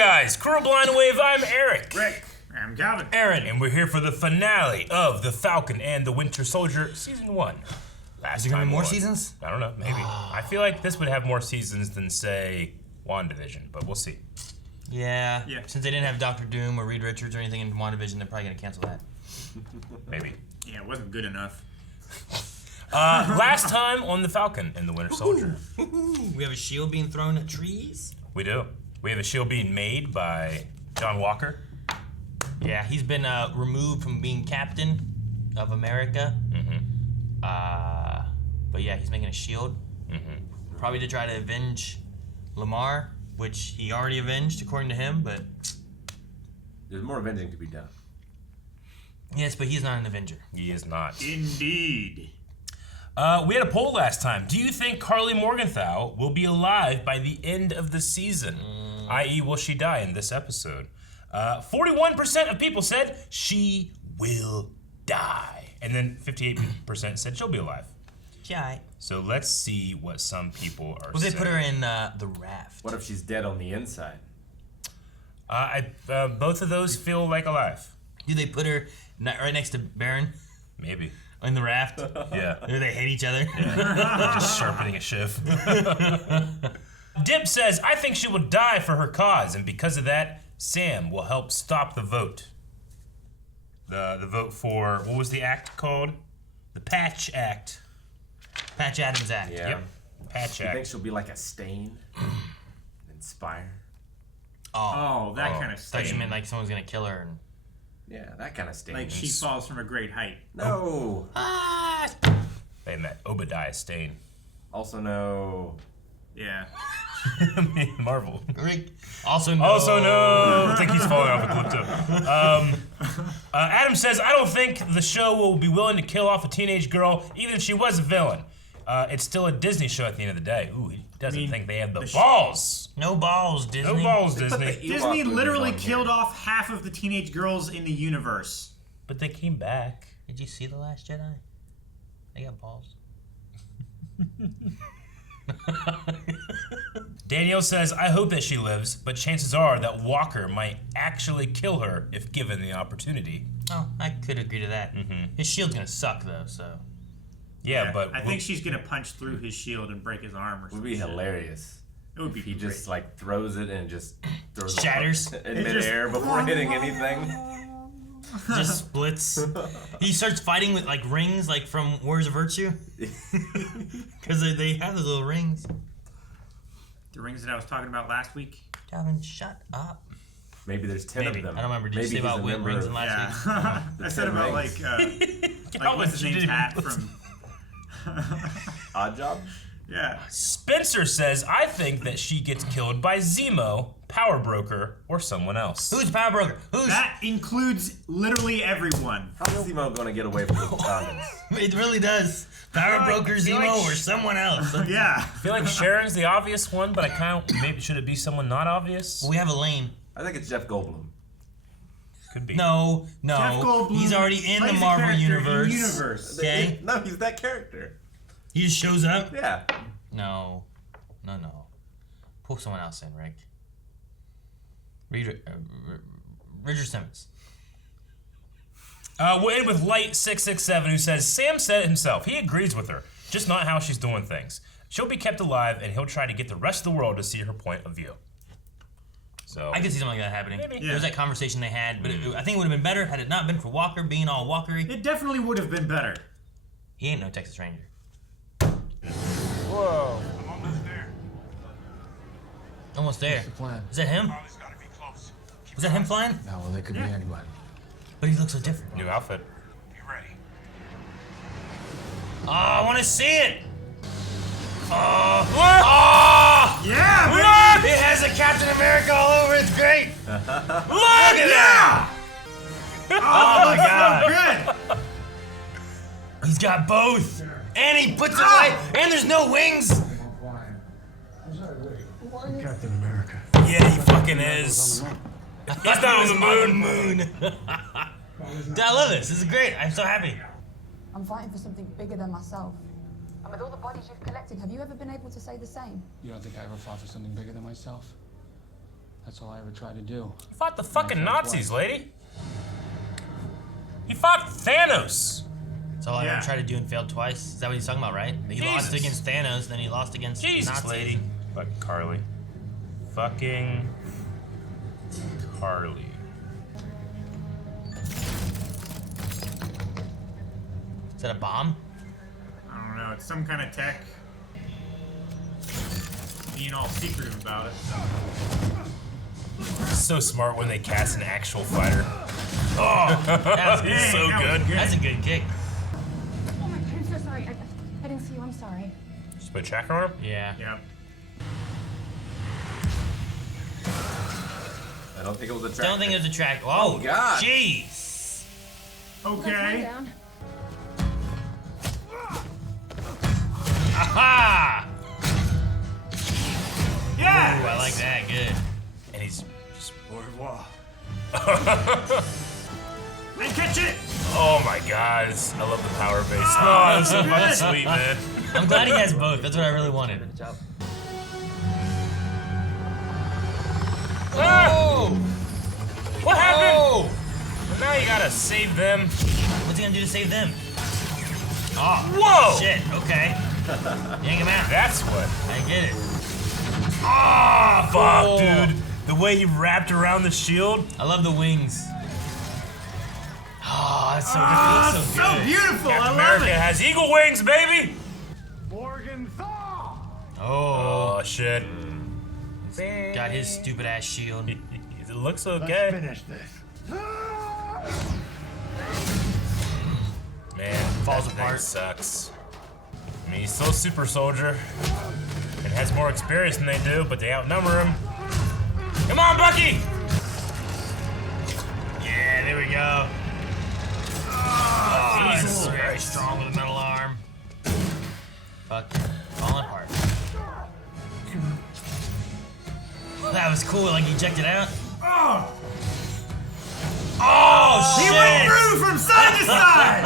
guys, Crew Blind Wave, I'm Eric. Rick, I'm Calvin. Aaron, and we're here for the finale of The Falcon and the Winter Soldier, Season 1. Is there gonna be more seasons? I don't know, maybe. I feel like this would have more seasons than, say, WandaVision, but we'll see. Yeah. Since they didn't have Dr. Doom or Reed Richards or anything in WandaVision, they're probably gonna cancel that. Maybe. Yeah, it wasn't good enough. Last time on The Falcon and the Winter Soldier. We have a shield being thrown at trees. We do. We have a shield being made by John Walker. Yeah, he's been removed from being captain of America. But yeah, he's making a shield. Probably to try to avenge Lamar, which he already avenged according to him, but... There's more avenging to be done. Yes, but he's not an Avenger. He is not. Indeed. We had a poll last time. Do you think Carly Morgenthau will be alive by the end of the season? I.e., will she die in this episode? 41% of people said she will die. And then 58% said she'll be alive. Yeah. So let's see what some people are Well, they saying. put her in the raft. What if she's dead on the inside? Both of those feel like alive. Do they put her right next to Baron Maybe. in the raft? Yeah. Do they hate each other? They're just sharpening a shiv. Dip says, I think she will die for her cause, and because of that, Sam will help stop the vote. The vote for, what was the act called? The Patch Act. Patch Adams Act. Yeah. Yep. Patch You Act. think she'll be like a stain? Inspire? Oh, that kind of I thought you stain. meant like someone's gonna kill her. And... Yeah, that kind of stain. Like she falls from a great height. No. They met Obadiah Stane. Also no. Yeah. Marvel. Rick. Also no. Also no. I think he's falling off a cliff too. Adam says, I don't think the show will be willing to kill off a teenage girl, even if she was a villain. It's still a Disney show at the end of the day. Ooh, he doesn't think they have the balls. No balls, Disney. No balls, Disney. Disney literally killed off half of the teenage girls in the universe. But they came back. Did you see The Last Jedi? They got balls. Danielle says, I hope that she lives, but chances are that Walker might actually kill her if given the opportunity. Oh, I could agree to that. His shield's gonna suck though, so. Yeah, but I think she's gonna punch through his shield and break his arm or It something. would be hilarious. It would be If he great. just like throws it and just throws Shatters. it in midair before hitting anything. Just splits. He starts fighting with like rings, like from Words of Virtue. Because they have those little rings. The rings that I was talking about last week. Calvin, shut up. Maybe there's 10 Maybe. of them. I don't remember. Did you Maybe say about he's a wind member rings of- in last week? Yeah. I said about rings. like what's his name's hat from Odd Job? Yeah. Spencer says, I think that she gets killed by Zemo, Power Broker, or someone else. Who's Power Broker? Who's? That includes literally everyone. How's Zemo gonna get away from the condoms? It really does. Power Broker, Zemo, or someone else. Yeah. I feel like Sharon's the obvious one, but I kind of, maybe should it be someone not obvious? We have a lane. I think it's Jeff Goldblum. Could be. No. Jeff Goldblum He's already in the plays a Marvel character in universe. the universe. Okay. No, he's that character. He just shows up. Yeah. No. Pull someone else in, Rick. Richard Simmons. We'll end with Light667, who says, Sam said it himself. He agrees with her, just not how she's doing things. She'll be kept alive, and he'll try to get the rest of the world to see her point of view. So I could see something like that happening. Maybe. There was that conversation they had, but I think it would have been better had it not been for Walker being all Walkery. It definitely would have been better. He ain't no Texas Ranger. Whoa. I'm almost there. Almost there. What's the plan? Is that him? Molly's gotta be close. Was that him flying? No, well, it could be anybody. But he looks so different. new outfit. Be ready. Oh, I want to see it. Oh, Yeah, look! It has a Captain America all over. It's great. Look at that! Oh my God! good. He's got both, and he puts it right. And there's no wings. Captain America. Yeah, he fucking is. He's not on the moon. Dude, I love this. This is great. I'm so happy. I'm fighting for something bigger than myself. And with all the bodies you've collected, have you ever been able to say the same? You don't think I ever fought for something bigger than myself? That's all I ever tried to do. He fought the fucking Nazis, lady. He fought Thanos. That's all I ever tried to do and failed twice. Is that what he's talking about, right? He lost against Thanos, then he lost against Nazis. Lady. Fucking Carly. Fucking Carly. Is that a bomb? I don't know. It's some kind of tech. Being all secretive about it. It's so smart when they cast an actual fighter. Oh, that's He's so that was good. good. That's a good kick. Oh my God, I'm so sorry. I didn't see you. I'm sorry. Just put a tracker on him? Yeah. Yep. I don't think it was a track. Don't think it was a track. Oh, God. Jeez. Okay. Down. Aha! Yeah. Ooh, I like that. Good. And he's just. And catch it. Oh my god. I love the power base. Oh, that's so fucking sweet, man. I'm glad he has both. That's what I really wanted. Ah! What happened? Oh! Well, now you gotta save them. What's he gonna do to save them? Oh. Whoa! Shit. Okay. Yank him out. That's what. I get it. Ah, fuck, Oh. dude. The way he wrapped around the shield. I love the wings. Oh, that's so good. Ah, It looks so so good. beautiful. Captain I love America it. has eagle wings, baby. Oh. Oh shit. Got his stupid ass shield. It looks okay. Finish this. Man, Falls that thing apart. sucks. I mean, he's still a super soldier and has more experience than they do, but they outnumber him. Come on, Bucky! Yeah, there we go. Oh, Jesus that's very Christ. strong with a metal arm. Fuck. Falling apart. That was cool, like he ejected out. Oh, Oh, he shit! went through from side to side.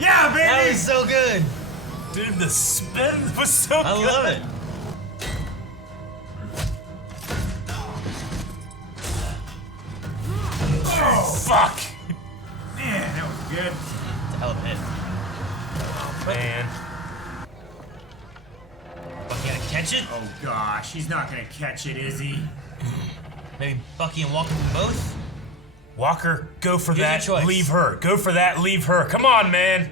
Yeah, That baby. was so good. Dude, the spin was so I good. love it. Oh, fuck! Man, that was good. It's a hell of a hit. Man. Bucky gonna catch it? Oh gosh, he's not gonna catch it, is he? Maybe Bucky and Walker can both? Walker, go for Here's that, your choice. leave her. Go for that, leave her. Come on, man.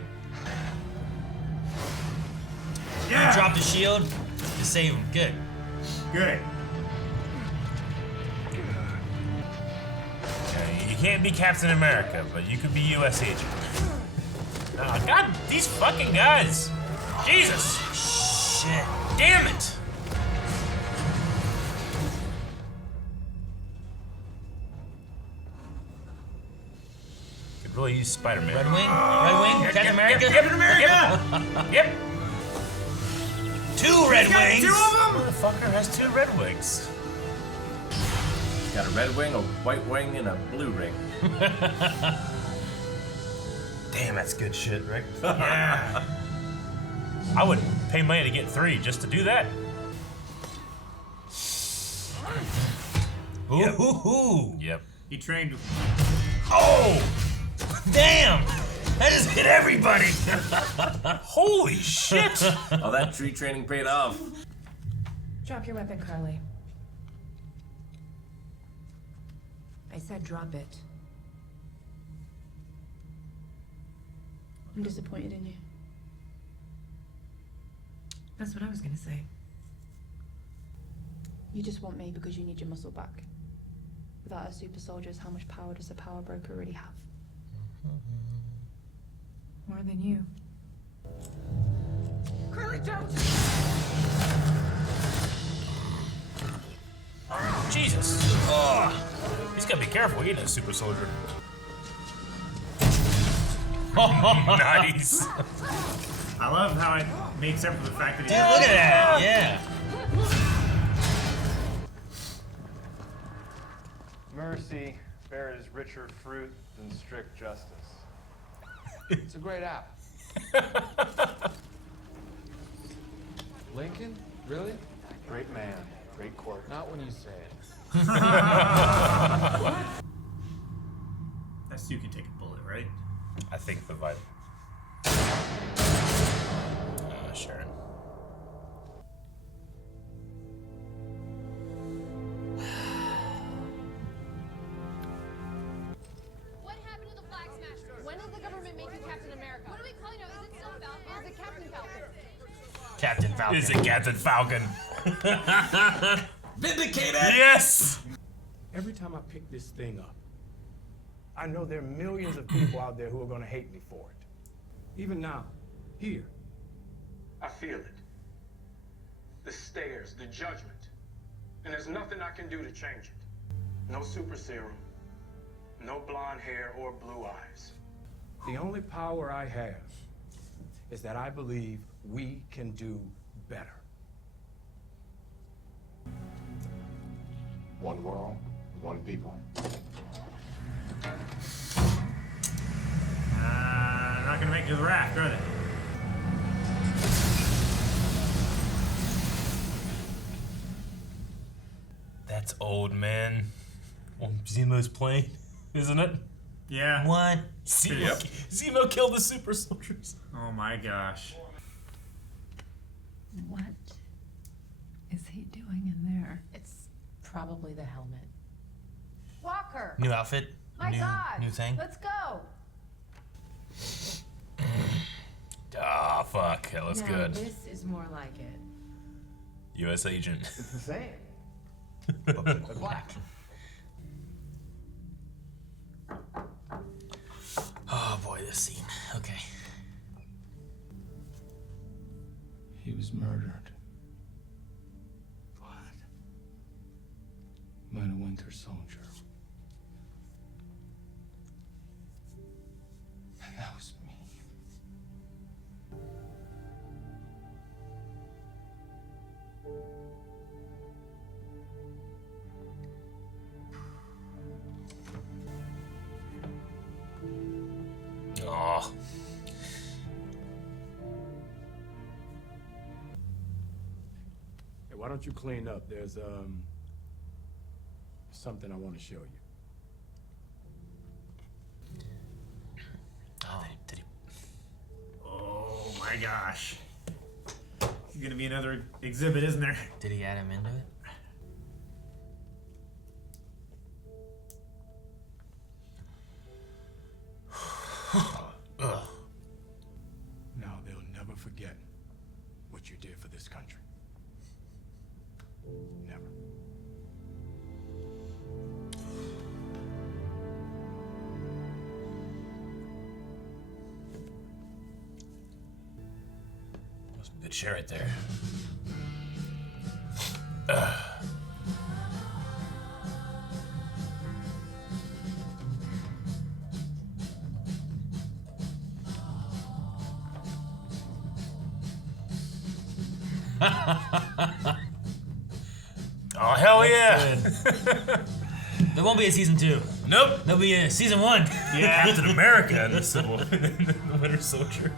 Yeah. Drop the shield to save him. Good. Good. You can't be Captain America, but you could be U.S. agent. Oh, God, these fucking guys. Jesus. Shit. Damn it. Could really use Spider-Man. Red Wing? Red Wing? Captain America? Captain America. Yep. Two Red Got Wings! two of them. Motherfucker has 2 red wings. Got a red wing, a white wing, and a blue ring. Damn, that's good shit, Rick. Yeah. I would pay money to get 3 just to do that. Ooh. Yep. He trained. Oh! Damn! That just hit everybody! Holy shit! Oh, that tree training paid off. Drop your weapon, Carly. I said drop it. I'm disappointed in you. That's what I was gonna say. You just want me because you need your muscle back. Without us super soldiers, how much power does a power broker really have? More than you. Carly, don't! Jesus. Oh. He's gotta be careful. He ain't a super soldier. Nice. I love how it makes up for the fact that Dude, look at that! Yeah. Mercy bears richer fruit than strict justice. It's a great app. Lincoln? Really? Great man, great court. Not when you say it. That suit can take a bullet, right? I think the vibe. Sharon. What happened to the Flag Smashers? When did the government make you Captain America? What do we call you now? Is it still Falcon? Or is it Captain Falcon? Captain Falcon. Is it Captain Falcon? Vindicated! Yes! Every time I pick this thing up, I know there are millions of people out there who are going to hate me for it. Even now, here, I feel it. The stares, the judgment. And there's nothing I can do to change it. No super serum, no blonde hair or blue eyes. The only power I have is that I believe we can do better. One world, one people. Not gonna make it to the raft, are they? That's old man on Zemo's plane, isn't it? Yeah. What? Zemo killed the super soldiers. Oh my gosh. What is he doing in there? It's probably the helmet. Walker! New outfit? My God! New thing? Let's go! Ah, fuck. That looks Now, good. This is more like it. U.S. agent. It's the same. But black. Oh boy, this scene. Okay. He was murdered. What? By the Winter Soldier. And that was me. Oh. Hey, why don't you clean up? There's something I want to show you. Oh, did he? Oh my gosh. It's gonna be another exhibit, isn't there? Did he add him into it? Ugh. Now they'll never forget what you did for this country. Never. That's some good shit right there. Oh, hell yeah! There won't be a season 2. Nope. There'll be a season 1. Yeah. Captain America and the Winter Soldier.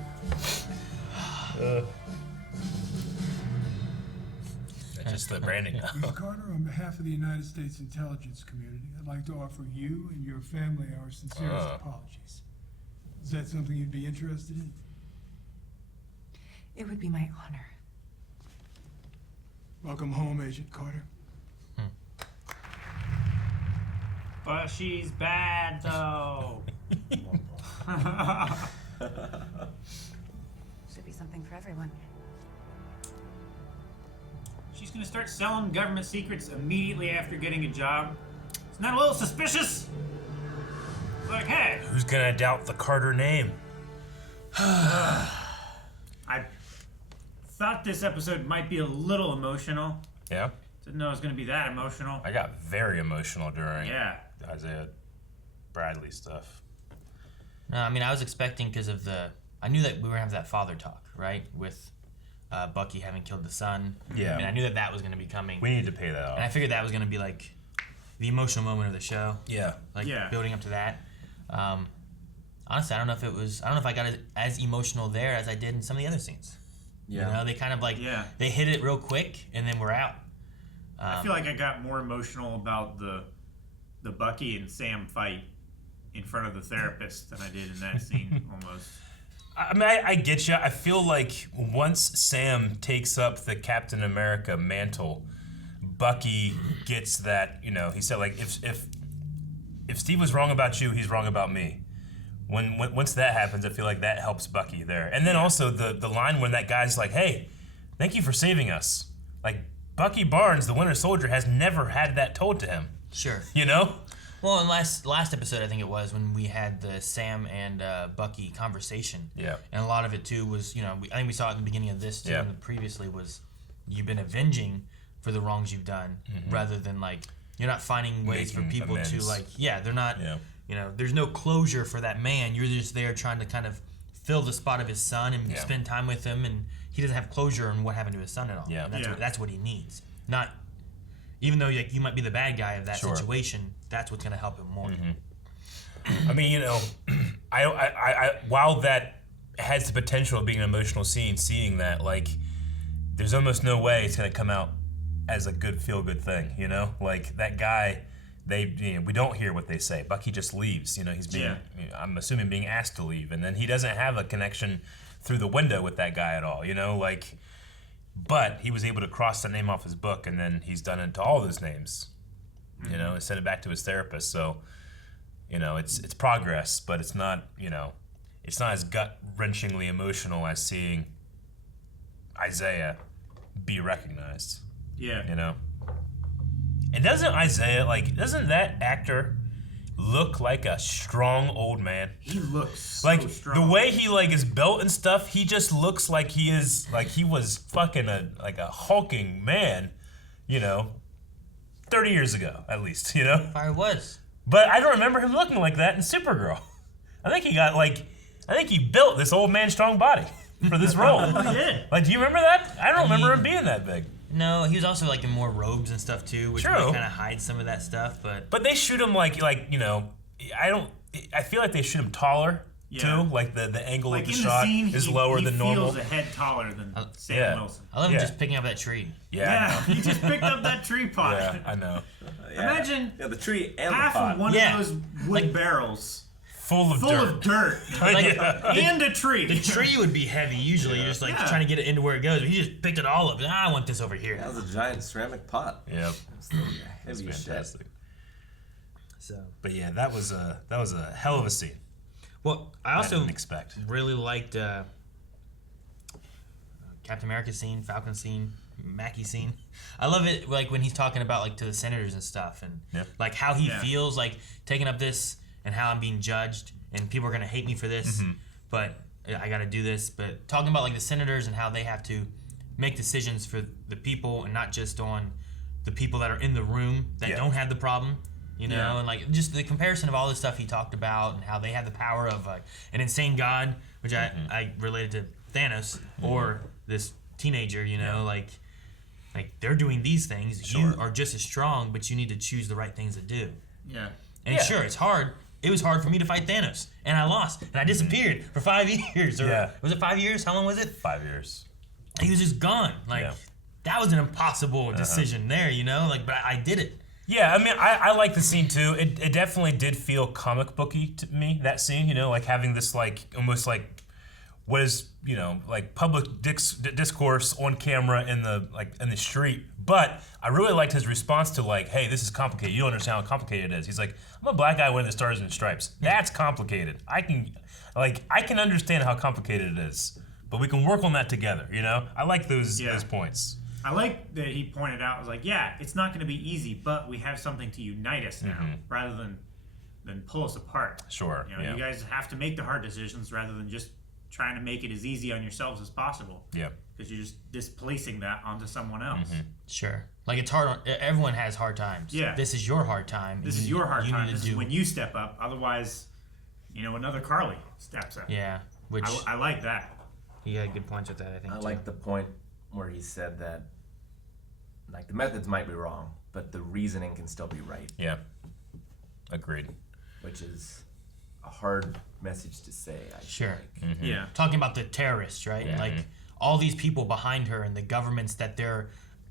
That's just the branding now. Mr. Carter, on behalf of the United States intelligence community, I'd like to offer you and your family our sincerest apologies. Is that something you'd be interested in? It would be my honor. Welcome home, Agent Carter. But she's bad though. Should be something for everyone. She's gonna start selling government secrets immediately after getting a job. Isn't that a little suspicious? Like, hey. Who's gonna doubt the Carter name? I thought this episode might be a little emotional. Yeah? Didn't know it was gonna be that emotional. I got very emotional during Yeah. Bradley stuff. No, I mean, I was expecting because of I knew that we were gonna have that father talk, right? With Bucky having killed the son. Yeah. I mean, I knew that was gonna be coming. We need to pay that off. And I figured that was gonna be like the emotional moment of the show. Yeah. Like Yeah. building up to that. Honestly, I don't know if I got as emotional there as I did in some of the other scenes. Yeah. You know, they kind of like they hit it real quick and then we're out. I feel like I got more emotional about the Bucky and Sam fight in front of the therapist than I did in that scene, almost. I mean, I get you. I feel like once Sam takes up the Captain America mantle, Bucky gets that, he said, like, if Steve was wrong about you, he's wrong about me. Once that happens, I feel like that helps Bucky there. And then also the line when that guy's like, hey, thank you for saving us. Like, Bucky Barnes, the Winter Soldier, has never had that told to him. Sure. Well, in last episode, I think it was, when we had the Sam and Bucky conversation. Yeah. And a lot of it, too, was, I think we saw it in the beginning of this, too, and previously was, you've been avenging for the wrongs you've done, rather than, like, you're not finding ways for people to, like, they're not, there's no closure for that man. You're just there trying to kind of fill the spot of his son and spend time with him, and he doesn't have closure on what happened to his son at all. Yeah. And that's what he needs. Not, even though you might be the bad guy of that situation, that's what's going to help him more. I mean, I while that has the potential of being an emotional scene, seeing that, like, there's almost no way it's going to come out as a good feel-good thing, Like, that guy, we don't hear what they say. Bucky just leaves, he's being, I'm assuming, being asked to leave, and then he doesn't have a connection through the window with that guy at all, like, but he was able to cross the name off his book, and then he's done it to all those names, and sent it back to his therapist. So, it's progress, but it's not, it's not as gut-wrenchingly emotional as seeing Isaiah be recognized. Yeah. And doesn't that actor look like a strong old man? He looks so like strong. The way he is built and stuff, he just looks like he was fucking a hulking man, 30 years ago at least, Probably was. But I don't remember him looking like that in Supergirl. I think he built this old man strong body for this role. Oh, he did. Like, do you remember that? I don't remember him being that big. No, he was also like in more robes and stuff too, which kind of hides some of that stuff. But they shoot him I feel like they shoot him taller too. Like the angle of the shot is lower than normal. He feels a head taller than Sam Wilson. I love him just picking up that tree. Yeah, he just picked up that tree pot. Yeah, I know. Imagine the tree and half the pot. of one of those wood barrels full of dirt. And a tree. The tree would be heavy usually. You're just trying to get it into where it goes. But he just picked it all up. I want this over here. That was a giant ceramic pot. Yep. Heavy That's fantastic. Shit. So, but yeah, that was a hell of a scene. Well, I also didn't expect. Really liked Captain America scene, Falcon scene, Mackie scene. I love it, like when he's talking about like to the senators and stuff, and like how he feels like taking up this and how I'm being judged and people are gonna hate me for this, but I gotta do this. But talking about like the senators and how they have to make decisions for the people and not just on the people that are in the room that don't have the problem. And like just the comparison of all the stuff he talked about and how they have the power of an insane god, which I related to Thanos or this teenager, like they're doing these things. Sure. You are just as strong, but you need to choose the right things to do. Yeah. And sure, it's hard. It was hard for me to fight Thanos, and I lost, and I disappeared for 5 years. Or was it 5 years? How long was it? 5 years. He was just gone. That was an impossible decision there, but I did it. Yeah, I mean, I like the scene too. It definitely did feel comic booky to me, that scene, like having this almost like what is, like public discourse on camera in the street. But I really liked his response to hey, this is complicated. You don't understand how complicated it is. He's like, I'm a black guy wearing the Stars and Stripes. That's complicated. I can understand how complicated it is, but we can work on that together, I like those points. I like that he pointed out, it's not going to be easy, but we have something to unite us now, rather than pull us apart. Sure. You guys have to make the hard decisions rather than just trying to make it as easy on yourselves as possible. Yeah. Because you're just displacing that onto someone else. Sure. Like it's hard. Everyone has hard times. Yeah. This is your hard time. This is your hard time. This is when you step up. Otherwise, another Carly steps up. Yeah. Which I like that. You got good points with that, I think. I like the point where he said that the methods might be wrong, but the reasoning can still be right. Yeah. Agreed. Which is a hard message to say, I Sure. feel like. Yeah. Talking about the terrorists, right? Yeah. All these people behind her and the governments that they're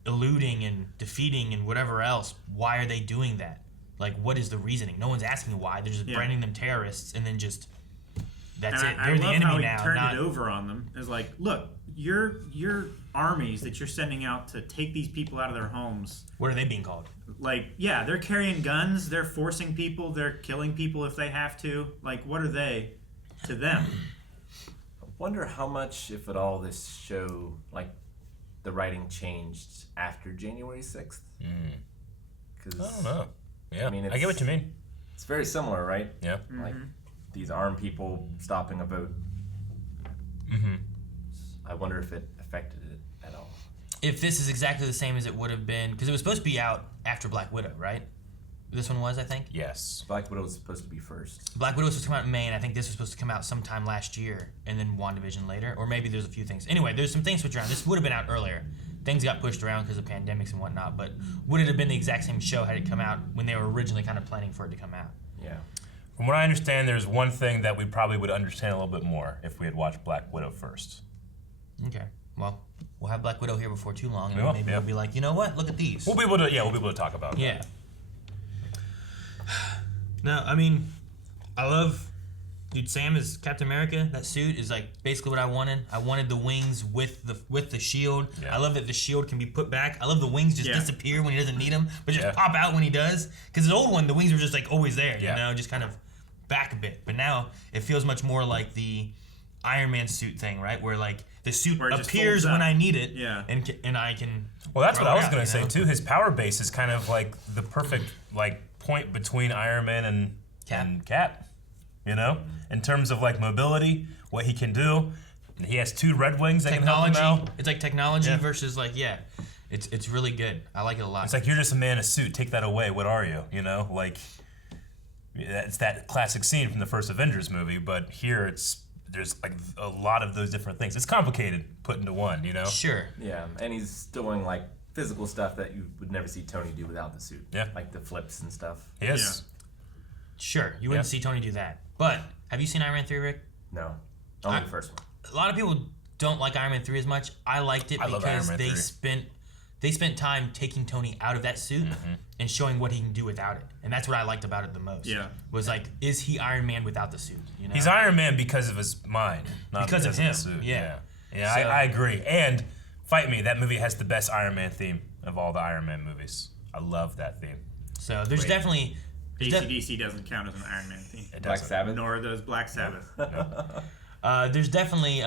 eluding and defeating and whatever else. Why are they doing that? Like, what is the reasoning? No one's asking why. They're just branding them terrorists and then just that's and it. They're the enemy how he now. turned it over on them. It's like, look, your armies that you're sending out to take these people out of their homes. What are they being called? Like, yeah, they're carrying guns. They're forcing people. They're killing people if they have to. Like, what are they to them? I wonder how much, if at all, this show, like, the writing changed after January 6th. Because I don't know. Yeah, I mean, I get what you mean. It's very similar, right? Yeah. Like these armed people stopping a vote. I wonder if it affected it at all. If this is exactly the same as it would have been, because it was supposed to be out after Black Widow, right? This one was, I think. Yes. Black Widow was supposed to be first. Black Widow was supposed to come out in May, and I think this was supposed to come out sometime last year, and then WandaVision later, or maybe there's a few things. Anyway, there's some things switched around. This would have been out earlier. Things got pushed around because of pandemics and whatnot, but would it have been the exact same show had it come out when they were originally kind of planning for it to come out? Yeah. From what I understand, there's one thing that we probably would understand a little bit more if we had watched Black Widow first. Okay. Well, we'll have Black Widow here before too long, and We will, maybe we'll be like, you know what? Look at these. We'll be able to talk about it. Yeah. No, I mean, I love, dude. Sam is Captain America. That suit is like basically what I wanted. I wanted the wings with the shield. Yeah. I love that the shield can be put back. I love the wings just disappear when he doesn't need them, but just pop out when he does. Because his old one, the wings were just like always there, you know, just kind of back a bit. But now it feels much more like the Iron Man suit thing, right? Where like the suit appears when I need it, and I can. Well, that's what I was going gonna say too. His power base is kind of like the perfect like point between Iron Man and Cap. You know, in terms of like mobility, what he can do. He has 2 red wings that can help him out. It's like technology versus like it's really good. I like it a lot. It's like you're just a man in a suit. Take that away. What are you? You know, like it's that classic scene from the first Avengers movie. But here there's like a lot of those different things. It's complicated put into one. You know. Sure. Yeah, and he's doing like physical stuff that you would never see Tony do without the suit. Yeah. Like the flips and stuff. Yes. Sure, you wouldn't see Tony do that. But have you seen Iron Man 3, Rick? No. Only the first one. A lot of people don't like Iron Man 3 as much. I liked it because they spent time taking Tony out of that suit and showing what he can do without it. And that's what I liked about it the most. Yeah. Was like, is he Iron Man without the suit? You know? He's Iron Man because of his mind, not because of him. the suit. Yeah. Yeah, So- I agree. And fight me, that movie has the best Iron Man theme of all the Iron Man movies. I love that theme. So there's definitely... AC/DC doesn't count as an Iron Man theme. It Black doesn't. Sabbath? Nor does Black Sabbath. There's definitely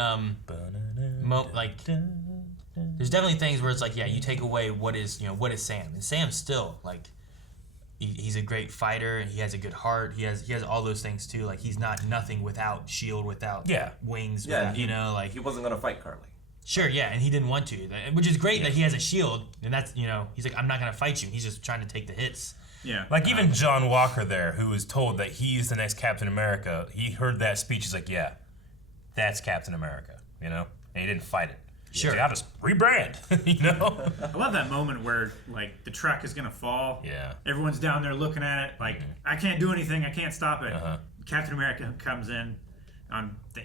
there's definitely things where it's like, yeah, you take away what is Sam, and Sam's still like he's a great fighter. He has a good heart. He has all those things too. Like he's not nothing without shield, without wings. Yeah, without, like he wasn't gonna fight Carly. Sure, yeah, and he didn't want to, which is great that he has a shield, and that's he's like, I'm not gonna fight you. He's just trying to take the hits. Yeah. Like even John Walker there, who was told that he's the next Captain America, he heard that speech, he's like, yeah, that's Captain America, you know? And he didn't fight it. Sure. Like, I'll just rebrand, you know? I love that moment where like the truck is gonna fall. Yeah. Everyone's down there looking at it like, I can't do anything, I can't stop it. Captain America comes in on the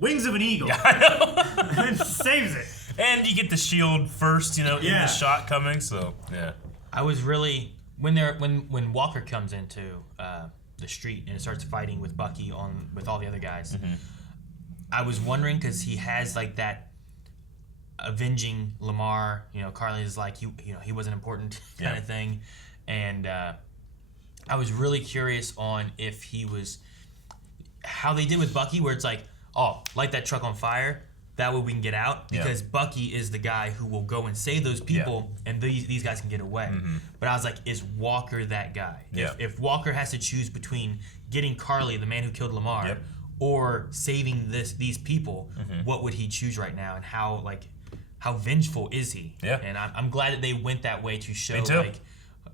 wings of an eagle. Yeah, I know. And saves it. And you get the shield first, you know, in the shot coming, so, yeah. I was really... When Walker comes into the street and starts fighting with Bucky with all the other guys, I was wondering because he has like that avenging Lamar. You know, Carly is like he wasn't important kind of thing, and I was really curious on if he was how they did with Bucky, where it's like, oh, light that truck on fire. That way we can get out because Bucky is the guy who will go and save those people, and these guys can get away. But I was like, is Walker that guy? Yeah. If Walker has to choose between getting Carly, the man who killed Lamar, or saving these people, what would he choose right now? And how vengeful is he? Yeah. And I'm glad that they went that way to show like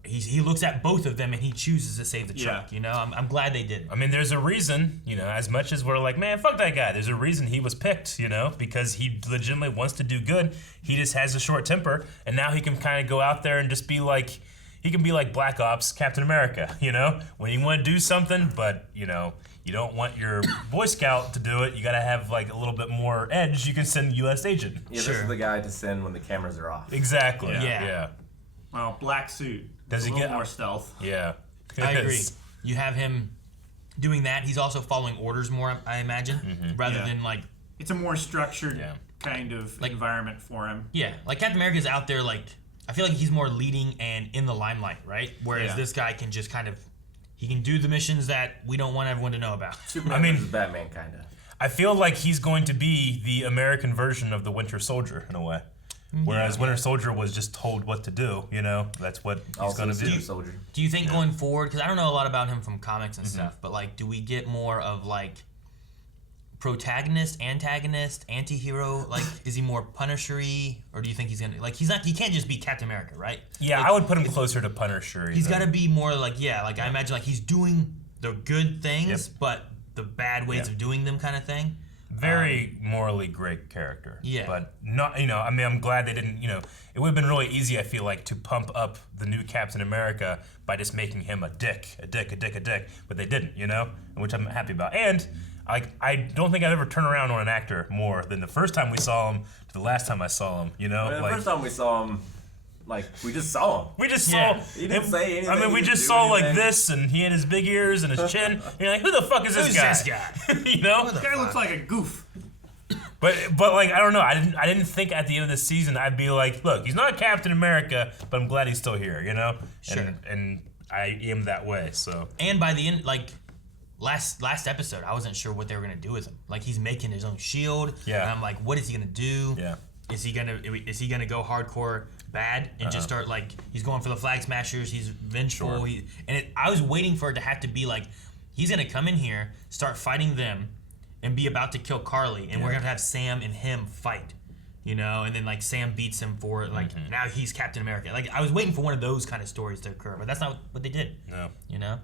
he looks at both of them and he chooses to save the truck. You know, I'm glad they did it. I mean, there's a reason, you know, as much as we're like, man, fuck that guy, there's a reason he was picked, you know, because he legitimately wants to do good. He just has a short temper, and now he can kind of go out there and just be like, he can be like Black Ops Captain America, you know? When you want to do something, but, you know, you don't want your Boy Scout to do it, you gotta have like a little bit more edge, you can send U.S. agent. Yeah, this is the guy to send when the cameras are off. Exactly, yeah. Well, black suit. Does he get more stealth? Yeah. I agree. You have him doing that. He's also following orders more, I imagine, rather than like... It's a more structured kind of environment for him. Yeah, like Captain America's out there like... I feel like he's more leading and in the limelight, right? Whereas this guy can just kind of... He can do the missions that we don't want everyone to know about. Superman is Batman, kind of. I feel like he's going to be the American version of the Winter Soldier, in a way. Whereas Winter Soldier was just told what to do, you know? That's what he's going to do. Do you think going forward, because I don't know a lot about him from comics and stuff, but like, do we get more of like protagonist, antagonist, anti-hero? Like, is he more Punisher-y? Or do you think he's going to, like, he can't just be Captain America, right? Yeah, like, I would put him closer to Punisher-y. He's got to be more like, like I imagine like he's doing the good things, but the bad ways of doing them kind of thing. Very morally great character. Yeah. But not, you know, I mean, I'm glad they didn't, you know, it would have been really easy, I feel like, to pump up the new Captain America by just making him a dick. But they didn't, you know, which I'm happy about. And I don't think I've ever turned around on an actor more than the first time we saw him to the last time I saw him, you know? I mean, the first time we saw him, like, we just saw him. We just saw He didn't say anything. I mean, we just saw like this, and he had his big ears and his chin. And you're like, who the fuck is this guy? You know? This guy looks like a goof. But like, I don't know. I didn't think at the end of the season I'd be like, look, he's not Captain America, but I'm glad he's still here, you know? Sure. And I am that way, so. And by the end, like, last episode, I wasn't sure what they were gonna do with him. Like, he's making his own shield. Yeah. And I'm like, what is he gonna do? Yeah. Is he gonna go hardcore bad and just start like he's going for the flag smashers? He's vengeful. Sure. I was waiting for it to have to be like he's gonna come in here, start fighting them, and be about to kill Carly, and we're gonna have Sam and him fight, you know, and then like Sam beats him for it, like now he's Captain America. Like I was waiting for one of those kind of stories to occur, but that's not what they did. No. You know.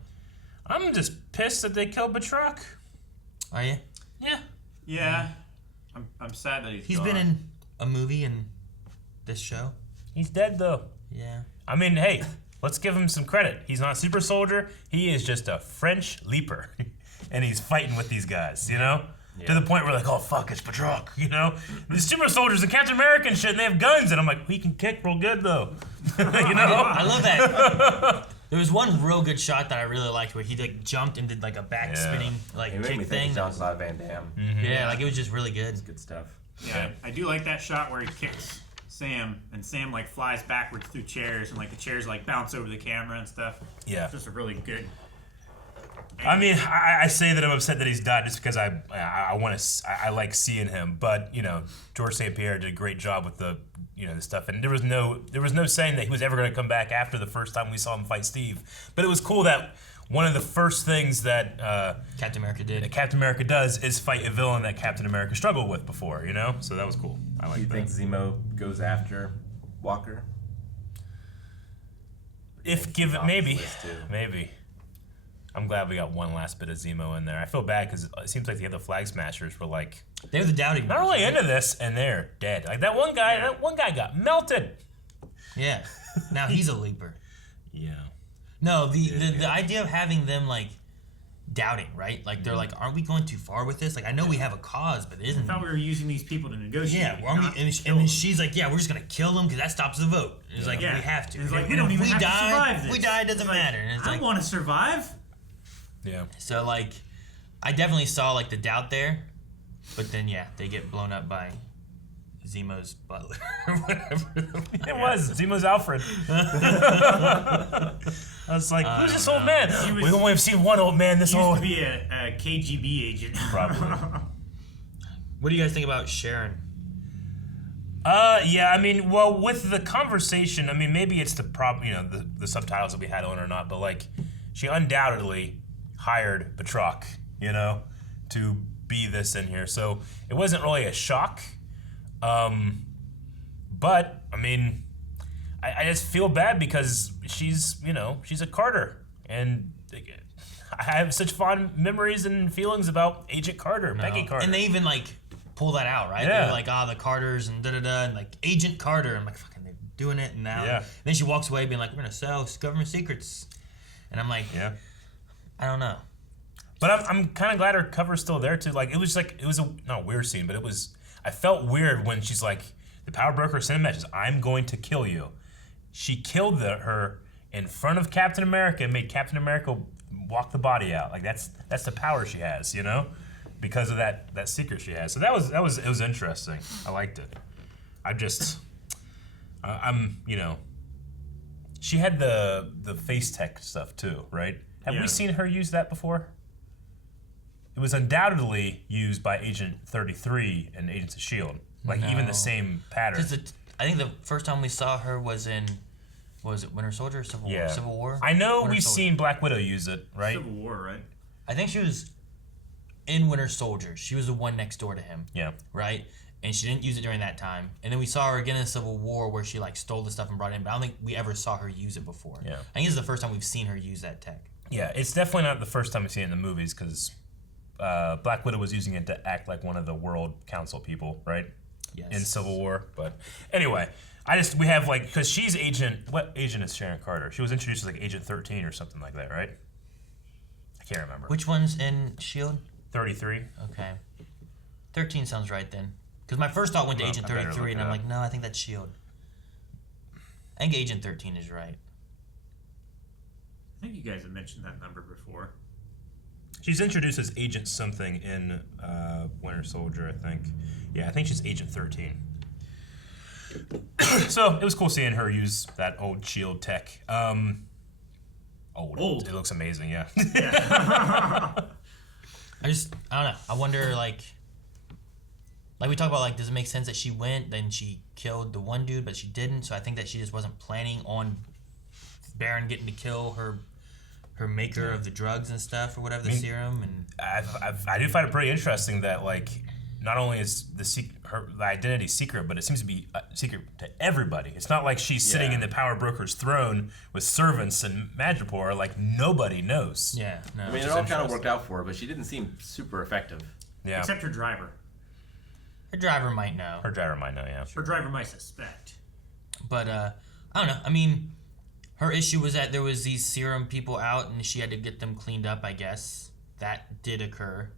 I'm just pissed that they killed Batroc. Are you? Yeah. Yeah. I'm sad that he's been in a movie and this show. He's dead though. Yeah. I mean, hey, let's give him some credit. He's not Super Soldier. He is just a French leaper, and he's fighting with these guys. You know, to the point where like, oh fuck, it's Batroc. You know, the Super Soldiers and Captain America and shit, and they have guns, and I'm like, he can kick real good though. You know, I love that. There was one real good shot that I really liked where he like jumped and did like a back spinning like It made kick me thing. think of Jean-Claude Van Damme. Yeah, like it was just really good. It's good stuff. Yeah, I do like that shot where he kicks Sam, and Sam like flies backwards through chairs, and like the chairs like bounce over the camera and stuff. Yeah. It's just a really good. I mean, I say that I'm upset that he's died just because I like seeing him, but you know, George St. Pierre did a great job with the the stuff, and there was no saying that he was ever going to come back after the first time we saw him fight Steve. But it was cool that one of the first things that Captain America does is fight a villain that Captain America struggled with before, you know. So that was cool. I like that. Do you think Zemo goes after Walker? If given, maybe. I'm glad we got one last bit of Zemo in there. I feel bad because it seems like the other Flag Smashers were like, they're the doubting. Not really into this, and they're dead. Like that one guy got melted. Yeah. Now he's a leaper. Yeah. No, the idea of having them like doubting, right? Like they're like, aren't we going too far with this? Like I know we have a cause, but isn't? I thought we were using these people to negotiate. Yeah, well, and then she's like, yeah, we're just gonna kill them because that stops the vote. And it's like we have to. It's like we don't even have to survive this. We die, it doesn't matter. And it's I like, want to survive. Yeah. So like, I definitely saw like the doubt there, but then they get blown up by Zemo's butler or whatever. It was Zemo's Alfred. I was like, who's this old man? We only have seen one old man this old. He used to be a KGB agent. Probably. What do you guys think about Sharon? Yeah, I mean, well, with the conversation, I mean, maybe it's the problem, the subtitles that we had on or not, but like, she undoubtedly hired Batroc, to be this in here. So it wasn't really a shock. But I mean, I just feel bad because she's a Carter, and I have such fond memories and feelings about Agent Carter, Peggy Carter. And they even like pull that out, right? Yeah. They're like, the Carters and da-da-da, and like Agent Carter. I'm like, fucking, doing it, and now Yeah. then she walks away being like, we're gonna sell government secrets, and I'm like, Yeah. I don't know. But I'm kind of glad her cover's still there too. Like it was not a weird scene, but I felt weird when she's like, the power broker sent a message, I'm going to kill you. She killed her in front of Captain America and made Captain America walk the body out. Like that's the power she has, you know, because of that secret she has. So it was interesting. I liked it. I'm you know, she had the face tech stuff too, right? Have we seen her use that before? It was undoubtedly used by Agent 33 and Agents of S.H.I.E.L.D. Like even the same pattern. I think the first time we saw her was in, was it Winter Soldier or Civil War? Civil War? I know Winter we've Soldier. seen Black Widow use it, right? Civil War, right? I think she was in Winter Soldier. She was the one next door to him. Yeah. Right? And she didn't use it during that time. And then we saw her again in Civil War where she like stole the stuff and brought it in, but I don't think we ever saw her use it before. Yeah. I think this is the first time we've seen her use that tech. Yeah, it's definitely not the first time we've seen it in the movies because Black Widow was using it to act like one of the World Council people, right? Yes. In Civil War. But anyway, we have like, because she's what agent is Sharon Carter? She was introduced as like Agent 13 or something like that, right? I can't remember. Which one's in S.H.I.E.L.D.? 33. Okay. 13 sounds right then. Because my first thought went to Agent I better 33 look and it I'm up. like, no, I think that's S.H.I.E.L.D. I think Agent 13 is right. I think you guys have mentioned that number before. She's introduced as Agent something in Winter Soldier, I think. Yeah, I think she's Agent 13. So it was cool seeing her use that old S.H.I.E.L.D. tech. Old. It looks amazing, yeah. I don't know. I wonder, like we talk about, like, does it make sense that she went, then she killed the one dude, but she didn't, so I think that she just wasn't planning on Baron getting to kill her maker of the drugs and stuff, or whatever, the serum, and... I do find it pretty interesting that, like, not only is the identity secret, but it seems to be secret to everybody. It's not like she's sitting in the power broker's throne with servants and Madripoor. Like, nobody knows. Yeah, no. I mean, it all kind of worked out for her, but she didn't seem super effective. Yeah. Except her driver. Her driver might know. Her driver might know, yeah. Her driver might suspect. But, I don't know. I mean, her issue was that there was these serum people out, and she had to get them cleaned up, I guess. That did occur.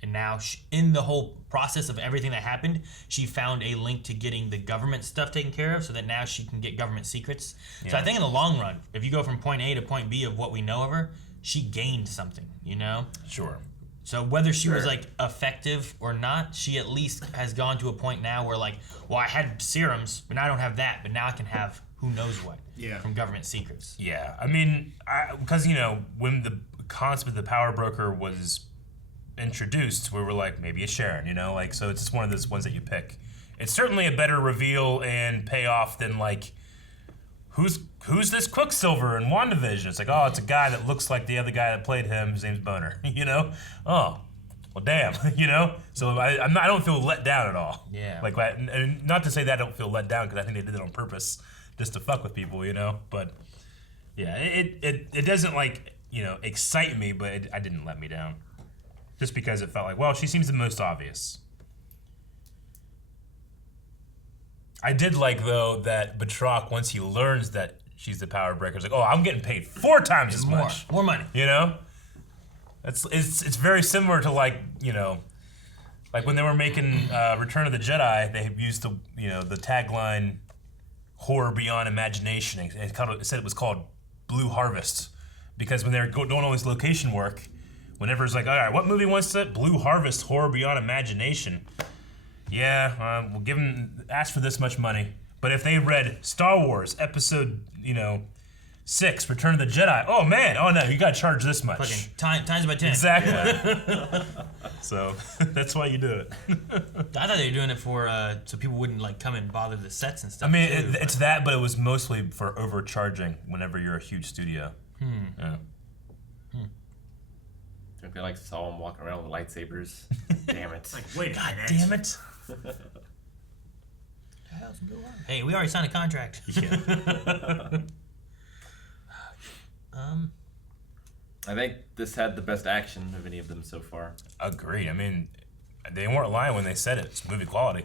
And now, in the whole process of everything that happened, she found a link to getting the government stuff taken care of so that now she can get government secrets. Yeah. So I think in the long run, if you go from point A to point B of what we know of her, she gained something, you know? Sure. So whether she was, like, effective or not, she at least has gone to a point now where, like, well, I had serums, but now I don't have that, but now I can have who knows what from government secrets. Yeah. I mean, because, you know, when the concept of the power broker was introduced, we were like, maybe it's Sharon, you know? Like, so it's just one of those ones that you pick. It's certainly a better reveal and payoff than, like, who's this Quicksilver in WandaVision? It's like, oh, it's a guy that looks like the other guy that played him. His name's Boner, you know? Oh, well, damn, you know? So I don't feel let down at all. Yeah. Like, and not to say that I don't feel let down, because I think they did it on purpose just to fuck with people, you know? But, yeah, it doesn't, like, you know, excite me, but it didn't let me down. Just because it felt like, well, she seems the most obvious. I did like, though, that Batroc, once he learns that she's the power breaker, is like, oh, I'm getting paid 4 times as much. More money. You know? It's very similar to, like, you know, like when they were making Return of the Jedi, they used the, you know, the tagline, horror beyond imagination. It said it was called Blue Harvest. Because when they're doing all this location work, whenever it's like, all right, what movie wants that? Blue Harvest, horror beyond imagination. Yeah, we'll give them, ask for this much money. But if they read Star Wars Episode, 6, Return of the Jedi, oh man, oh no, you gotta charge this much. Fucking times by 10. Exactly. Yeah. So that's why you do it. I thought they were doing it for so people wouldn't like come and bother the sets and stuff. I mean, it's that, but it was mostly for overcharging whenever you're a huge studio. Yeah. I feel like saw him walking around with lightsabers. Damn it! Like, wait, God damn it! Hey, we already signed a contract. Yeah. I think this had the best action of any of them so far. Agreed. I mean, they weren't lying when they said it. It's movie quality.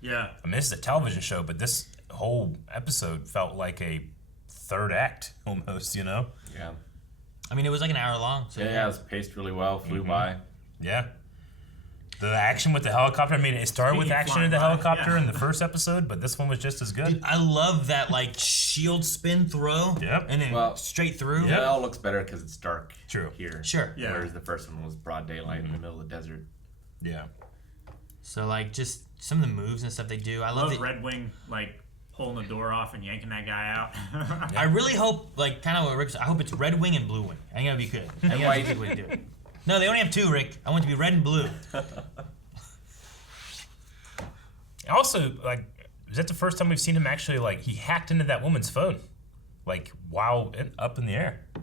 Yeah. I mean, this is a television show, but this whole episode felt like a third act almost, you know? Yeah. I mean, it was like an hour long. So Yeah, it was paced really well, flew by. Yeah. The action with the helicopter, I mean, it started with action in the helicopter in the first episode, but this one was just as good. Dude, I love that, like, shield spin throw. Yep. And then straight through. Yeah, it all looks better because it's dark here. Sure. Yeah. Whereas the first one was broad daylight in the middle of the desert. Yeah. So, like, just some of the moves and stuff they do. I love Red Wing, like, pulling the door off and yanking that guy out. I really hope, like, kind of what Rick said, I hope it's Red Wing and Blue Wing. I think that'd be good. I think that's a good way to do it. No, they only have two, Rick. I want it to be red and blue. Also, like, is that the first time we've seen him actually, like, he hacked into that woman's phone? Like, while up in the air. I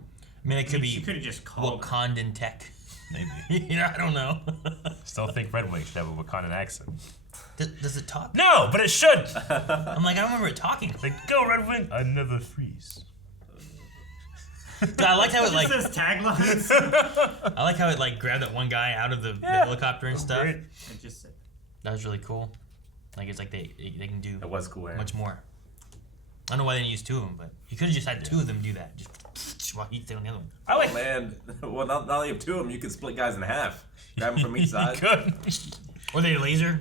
mean, it could be just called Wakandan tech. Maybe. Yeah, I don't know. Still think Red Wing should have a Wakandan accent. Does it talk? No, but it should. I'm like, I don't remember it talking. Like, go Red Wing, I never freeze. Dude, I like how it like says taglines. I like how it like grabbed that one guy out of the helicopter and stuff. It just said. That was really cool. Like it's like they can do. It was cool. Much more. I don't know why they didn't use two of them, but you could have just had two of them do that. Just while he's on the other one. I like. Oh, man, well, not only have two of them, you can split guys in half. Grab them from each side. You could. Or they laser.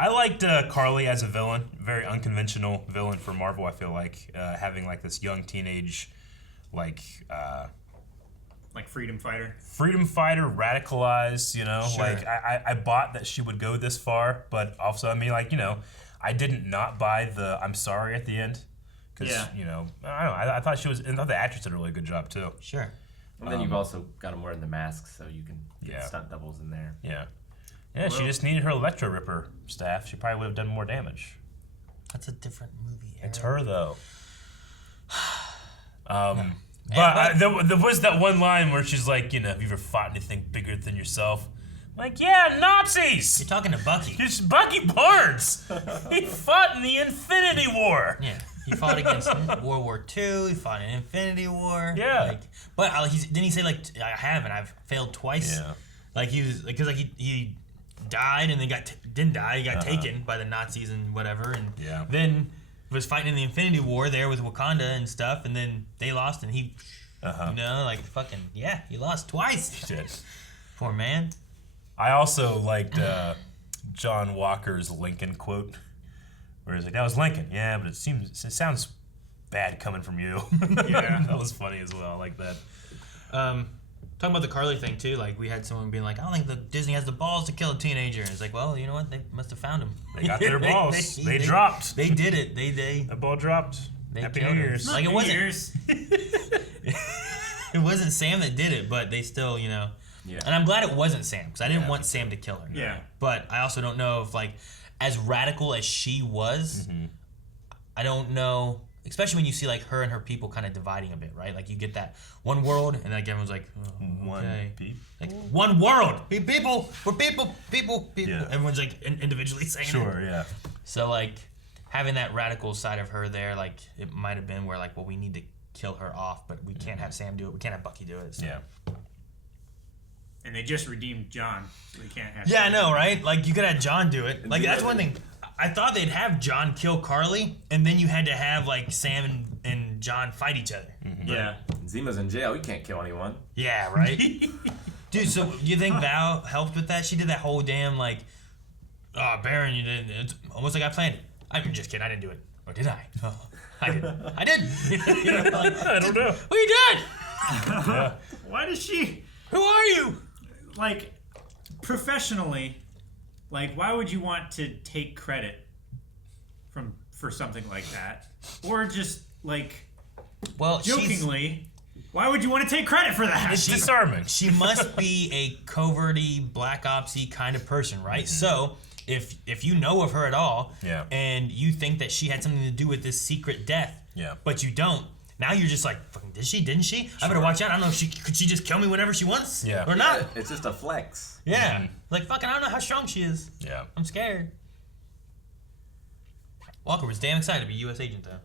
I liked Carly as a villain. Very unconventional villain for Marvel, I feel like. Having like this young teenage, like freedom fighter. Freedom fighter, radicalized, you know? Sure. Like, I bought that she would go this far, but also, I mean, like, you know, I didn't not buy the I'm sorry at the end. Because, you know, I don't know, I thought she was, and I thought the actress did a really good job, too. Sure. And then you've also got them wearing the masks, so you can get stunt doubles in there. Yeah. Yeah, she just needed her Electro Ripper staff. She probably would have done more damage. That's a different movie. It's her, though. But there was that one line where she's like, you know, have you ever fought anything bigger than yourself? I'm like, yeah, Nazis! You're talking to Bucky. It's Bucky Barnes! He fought in the Infinity War! Yeah, he fought against World War II, he fought in Infinity War. Yeah. Like, but didn't he say, like, I haven't, I've failed twice? Yeah. Like, he was, because, like, he died and then didn't die, he got taken by the Nazis and whatever, and then was fighting in the Infinity War there with Wakanda and stuff, and then they lost, and he, you know, like, fucking, he lost twice. He did. Poor man. I also liked John Walker's Lincoln quote, where he's like, that was Lincoln. Yeah, but it sounds bad coming from you. Yeah. That was funny as well. I like that. Talking about the Carly thing too, like we had someone being like, I don't think the Disney has the balls to kill a teenager. And it's like, well, you know what? They must have found him. They got their balls. they dropped. They did it. They the ball dropped. Happy New Year's. Like it wasn't. It wasn't Sam that did it, but they still, you know. Yeah. And I'm glad it wasn't Sam because I didn't want Sam to kill her. Yeah. But I also don't know if like as radical as she was, I don't know. Especially when you see like her and her people kind of dividing a bit, right? Like you get that one world, and then like, everyone's like, oh, one people, like one world, people, we're people. Yeah. Everyone's like individually saying it. Sure, yeah. So like having that radical side of her there, like it might have been where like, well, we need to kill her off, but we can't have Sam do it. We can't have Bucky do it. So. Yeah. And they just redeemed John, so they can't have. Yeah, I know, right? Like you could have John do it. Like that's one thing. I thought they'd have John kill Carly, and then you had to have like Sam and John fight each other. Yeah. Zima's in jail. He can't kill anyone. Yeah, right. Dude, so you think Val helped with that? She did that whole damn like, oh, Baron, you did. It's almost like I planned it. I'm just kidding. I didn't do it, or did I? Oh, I did. I did. You know, like, I don't know. Well, you did. Yeah. Why does she? Who are you? Like, professionally. Like, why would you want to take credit for something like that? Or just, like, jokingly, why would you want to take credit for that? It's disarming. She must be a coverty, black opsy kind of person, right? So, if you know of her at all, and you think that she had something to do with this secret death, but you don't, now you're just like, fucking, did she? Didn't she? I better watch out. I don't know if could she just kill me whenever she wants? Or not? It's just a flex. Yeah. Like, fucking, I don't know how strong she is. Yeah. I'm scared. Walker was damn excited to be U.S. agent, though.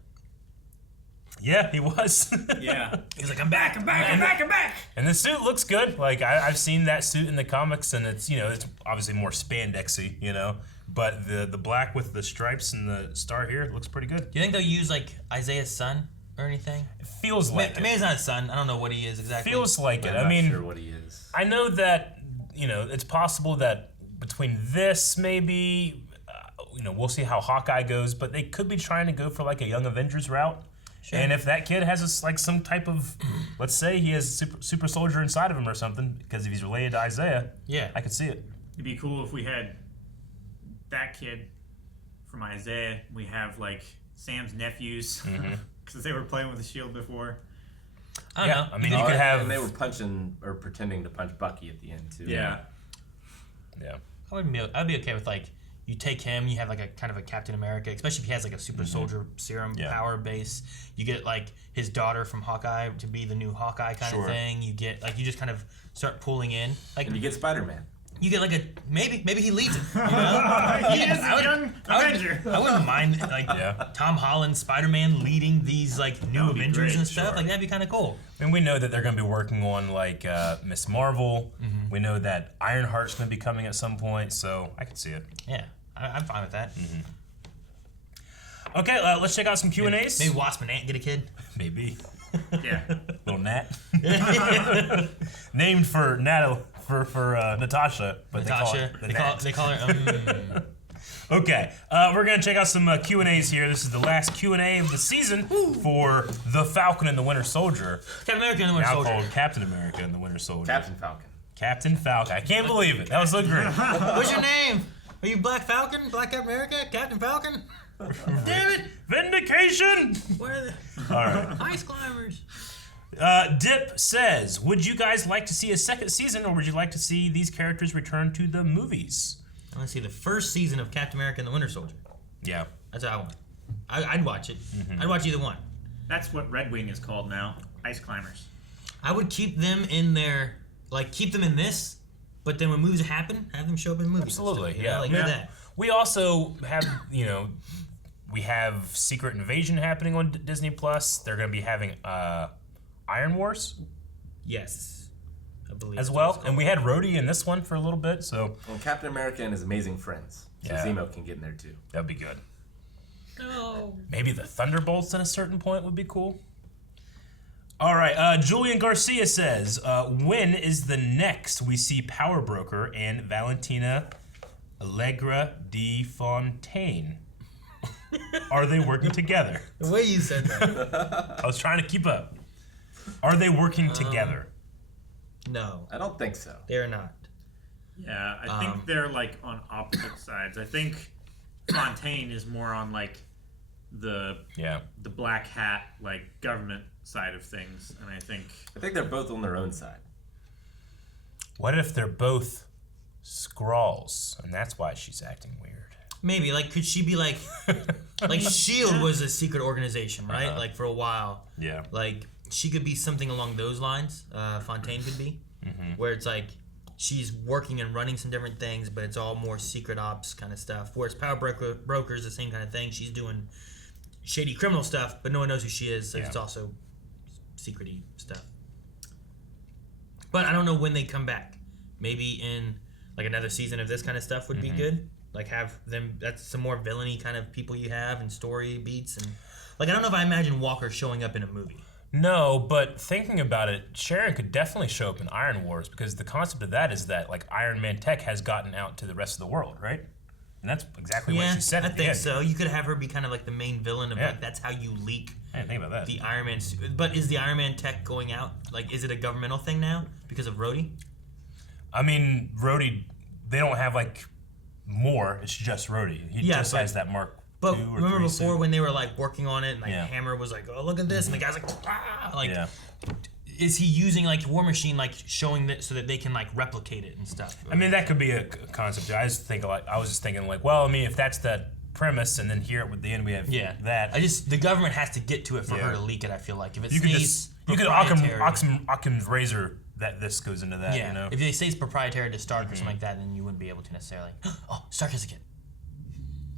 Yeah, he was. Yeah. He's like, I'm back. I'm back. And the suit looks good. Like, I've seen that suit in the comics, and it's, you know, it's obviously more spandexy, you know. But the black with the stripes and the star here looks pretty good. Do you think they'll use like Isaiah's son or anything? It feels like it. Maybe it's not his son. I don't know what he is exactly. Feels like it. I'm I mean, not sure what he is. I know that it's possible that between this super we'll see how Hawkeye goes, but they could be trying to go for like a Young Avengers route. Sure. And if that kid has like some type of, let's say he has super soldier inside of him or something, because if he's related to Isaiah, I could see it. It'd be cool if we had that kid from Isaiah. We have like Sam's nephews, because they were playing with the shield before. I don't know. I mean, you could have. And they were punching or pretending to punch Bucky at the end too. Yeah. I'd be okay with like you take him, you have like a kind of a Captain America, especially if he has like a super soldier serum power base. You get like his daughter from Hawkeye to be the new Hawkeye kind of thing. You get like you just kind of start pulling in like and you get Spider-Man. You get like a maybe he leads it. You know? He is a young Avenger. I wouldn't mind like Tom Holland, Spider-Man leading these like new Avengers and stuff. Like that'd be kind of cool. And we know that they're going to be working on like Miss Marvel. We know that Ironheart's going to be coming at some point, so I can see it. Yeah, I'm fine with that. Okay, let's check out some Q&As. Maybe Wasp and Ant get a kid. Maybe. Yeah. Little Nat. Named for Natasha, but they call her. Okay, we're gonna check out some Q&As here. This is the last Q&A of the season for the Falcon and the Winter Soldier. Captain America and the Winter Soldier. Now called Captain America and the Winter Soldier. Captain Falcon. Captain Falcon. I can't believe it. That was so great. What's your name? Are you Black Falcon? Black Captain America? Captain Falcon? Damn it! Vindication! Where are they? All right. Ice climbers. Dip says, would you guys like to see a second season, or would you like to see these characters return to the movies? I want to see the first season of Captain America and the Winter Soldier. Yeah. That's what I want. I'd watch it. I'd watch either one. That's what Red Wing is called now. Ice climbers. I would keep them in their, keep them in this, but then when movies happen, have them show up in movies. Absolutely, yeah. Like that. We also have, we have Secret Invasion happening on Disney Plus. They're going to be having Iron Wars. Yes, I believe as well. And we had Rhodey in this one for a little bit. So Captain America and his amazing friends. So Zemo can get in there too. That'd be good. No. Maybe the Thunderbolts at a certain point would be cool. All right, Julian Garcia says, when is the next we see Power Broker and Valentina Allegra de Fontaine? Are they working together? The way you said that. I was trying to keep up. Are they working together? No. I don't think so. They're not. Yeah, I think they're like on opposite sides. I think Fontaine is more on like the black hat government side of things, and I think they're both on their own side. What if they're both Skrulls, and that's why she's acting weird? Maybe could she be like SHIELD was a secret organization, right? For a while. Yeah. She could be something along those lines. Fontaine could be, where it's she's working and running some different things, but it's all more secret ops kind of stuff. Whereas Power Broker is the same kind of thing. She's doing shady criminal stuff, but no one knows who she is, so it's also secret-y stuff. But I don't know when they come back. Maybe in another season of this kind of stuff would be good. Have them, that's some more villainy kind of people you have and story beats. And I don't know if I imagine Walker showing up in a movie. No, but thinking about it, Sharon could definitely show up in Iron Wars, because the concept of that is that Iron Man tech has gotten out to the rest of the world, right? And that's exactly what she said at the end. I think so. You could have her be kind of the main villain of that's how you leak I didn't think about that. The Iron Man suit. But is the Iron Man tech going out? Is it a governmental thing now because of Rhodey? I mean, Rhodey, they don't have more. It's just Rhodey. He just has that Mark. But remember before when they were working on it, and Hammer was oh, look at this, and the guy's ah, is he using War Machine showing that so that they can replicate it and stuff? I mean, that could be a concept. I was just thinking well, I mean, if that's the premise, and then here at the end we have that. The government has to get to it for her to leak it. I feel if it you could Occam's razor that this goes into that. Yeah. If they say it's proprietary to Stark or something like that, then you wouldn't be able to necessarily. Oh, Stark has a kid.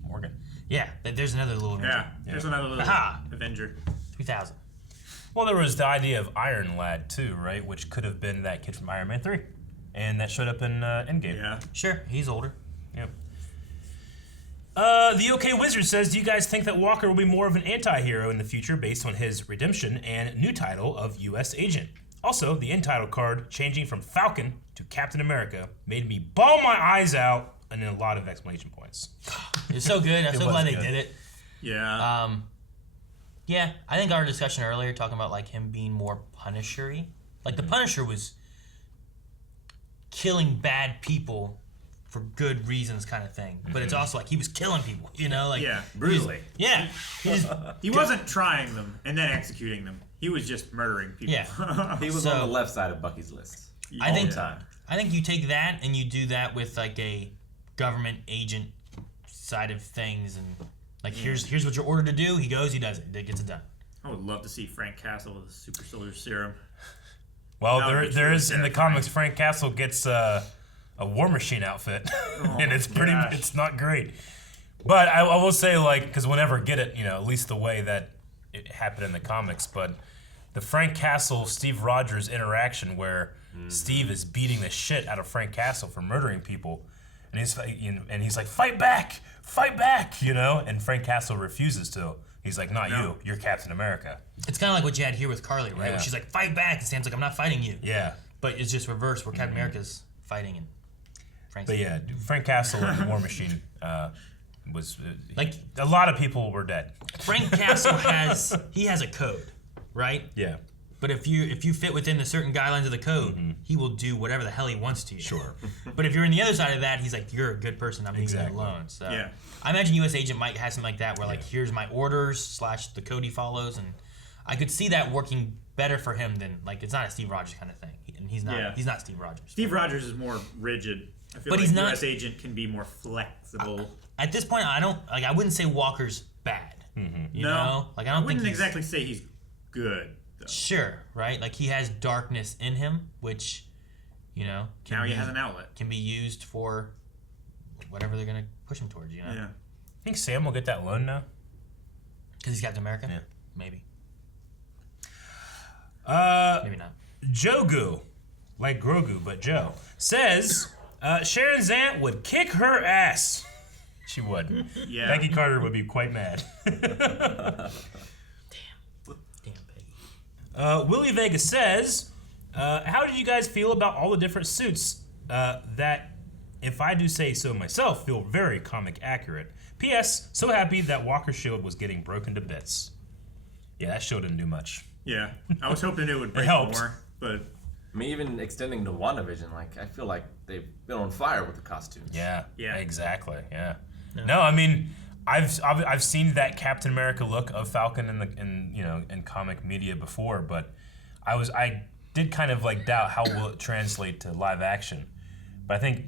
Morgan. Yeah, there's another little Avenger. There's another little Avenger. 2000. Well, there was the idea of Iron Lad too, right? Which could have been that kid from Iron Man 3, and that showed up in Endgame. Yeah, sure. He's older. Yep. The OK Wizard says, do you guys think that Walker will be more of an anti-hero in the future based on his redemption and new title of U.S. Agent? Also, the end title card changing from Falcon to Captain America made me bawl my eyes out and a lot of exclamation points. It's so good. I'm so glad they did it. Yeah. Yeah, I think our discussion earlier talking about like him being more Punisher-y. Like the Punisher was killing bad people for good reasons kind of thing. But it's also like he was killing people, you know? Like brutally. Yeah. He wasn't trying them and then executing them. He was just murdering people. Yeah. He was on the left side of Bucky's list. I think you take that and you do that with like a government agent side of things and like here's what you're ordered to do. He goes, he does it. He gets it done. I would love to see Frank Castle with a super soldier serum. Well, there is in the comics. Frank Castle gets a War Machine outfit, and it's it's not great. But I will say, like, because we'll never get it, at least the way that it happened in the comics. But the Frank Castle Steve Rogers interaction, where Steve is beating the shit out of Frank Castle for murdering people, and he's like, fight back, and Frank Castle refuses to. He's like, not you. You're Captain America. It's kind of like what you had here with Carly, right? Where she's like, fight back. And Sam's like, I'm not fighting you. Yeah. But it's just reversed where Captain America's fighting and Frank's Frank Castle and War Machine was... like a lot of people were dead. Frank Castle has a code, right? Yeah. But if you fit within the certain guidelines of the code, he will do whatever the hell he wants to you. Sure. But if you're in the other side of that, he's like, you're a good person. I'm leaving you alone. So I imagine U.S. Agent might have something like that where like, here's my orders / the code he follows. And I could see that working better for him than like, it's not a Steve Rogers kind of thing. And he's not Steve Rogers. Steve Rogers is more rigid. I feel like U.S. Agent can be more flexible. At this point, I wouldn't say Walker's bad. You know? Like I wouldn't exactly say he's good. Though. Sure, right? Like he has darkness in him, which, he has an outlet. Can be used for whatever they're gonna push him towards. Yeah. I think Sam will get that loan now. Because he's Captain America. Yeah. Maybe. Maybe not. Jogu, like Grogu, but Joe says Sharon Zant would kick her ass. She would. Yeah. Becky Carter would be quite mad. Willie Vega says, how did you guys feel about all the different suits that, if I do say so myself, feel very comic accurate? P.S. So happy that Walker's shield was getting broken to bits. Yeah, that shield didn't do much. Yeah, I was hoping it would break more, but... I mean, even extending to WandaVision, like, I feel like they've been on fire with the costumes. Yeah, exactly, yeah. No, I mean... I've seen that Captain America look of Falcon in comic media before, but I did kind of like doubt how will it translate to live action. But I think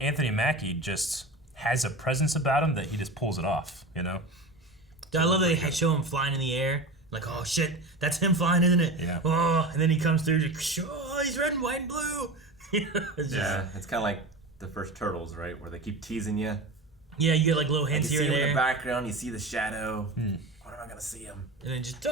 Anthony Mackie just has a presence about him that he just pulls it off, I love that they show him flying in the air. Like, oh shit, that's him flying, isn't it? Yeah. Oh, and then he comes through, oh, he's red and white and blue. It's kind of like the first Turtles, right, where they keep teasing you. Yeah, you get like little hints here and there. You see him in the background, you see the shadow. When am I gonna see him? And then just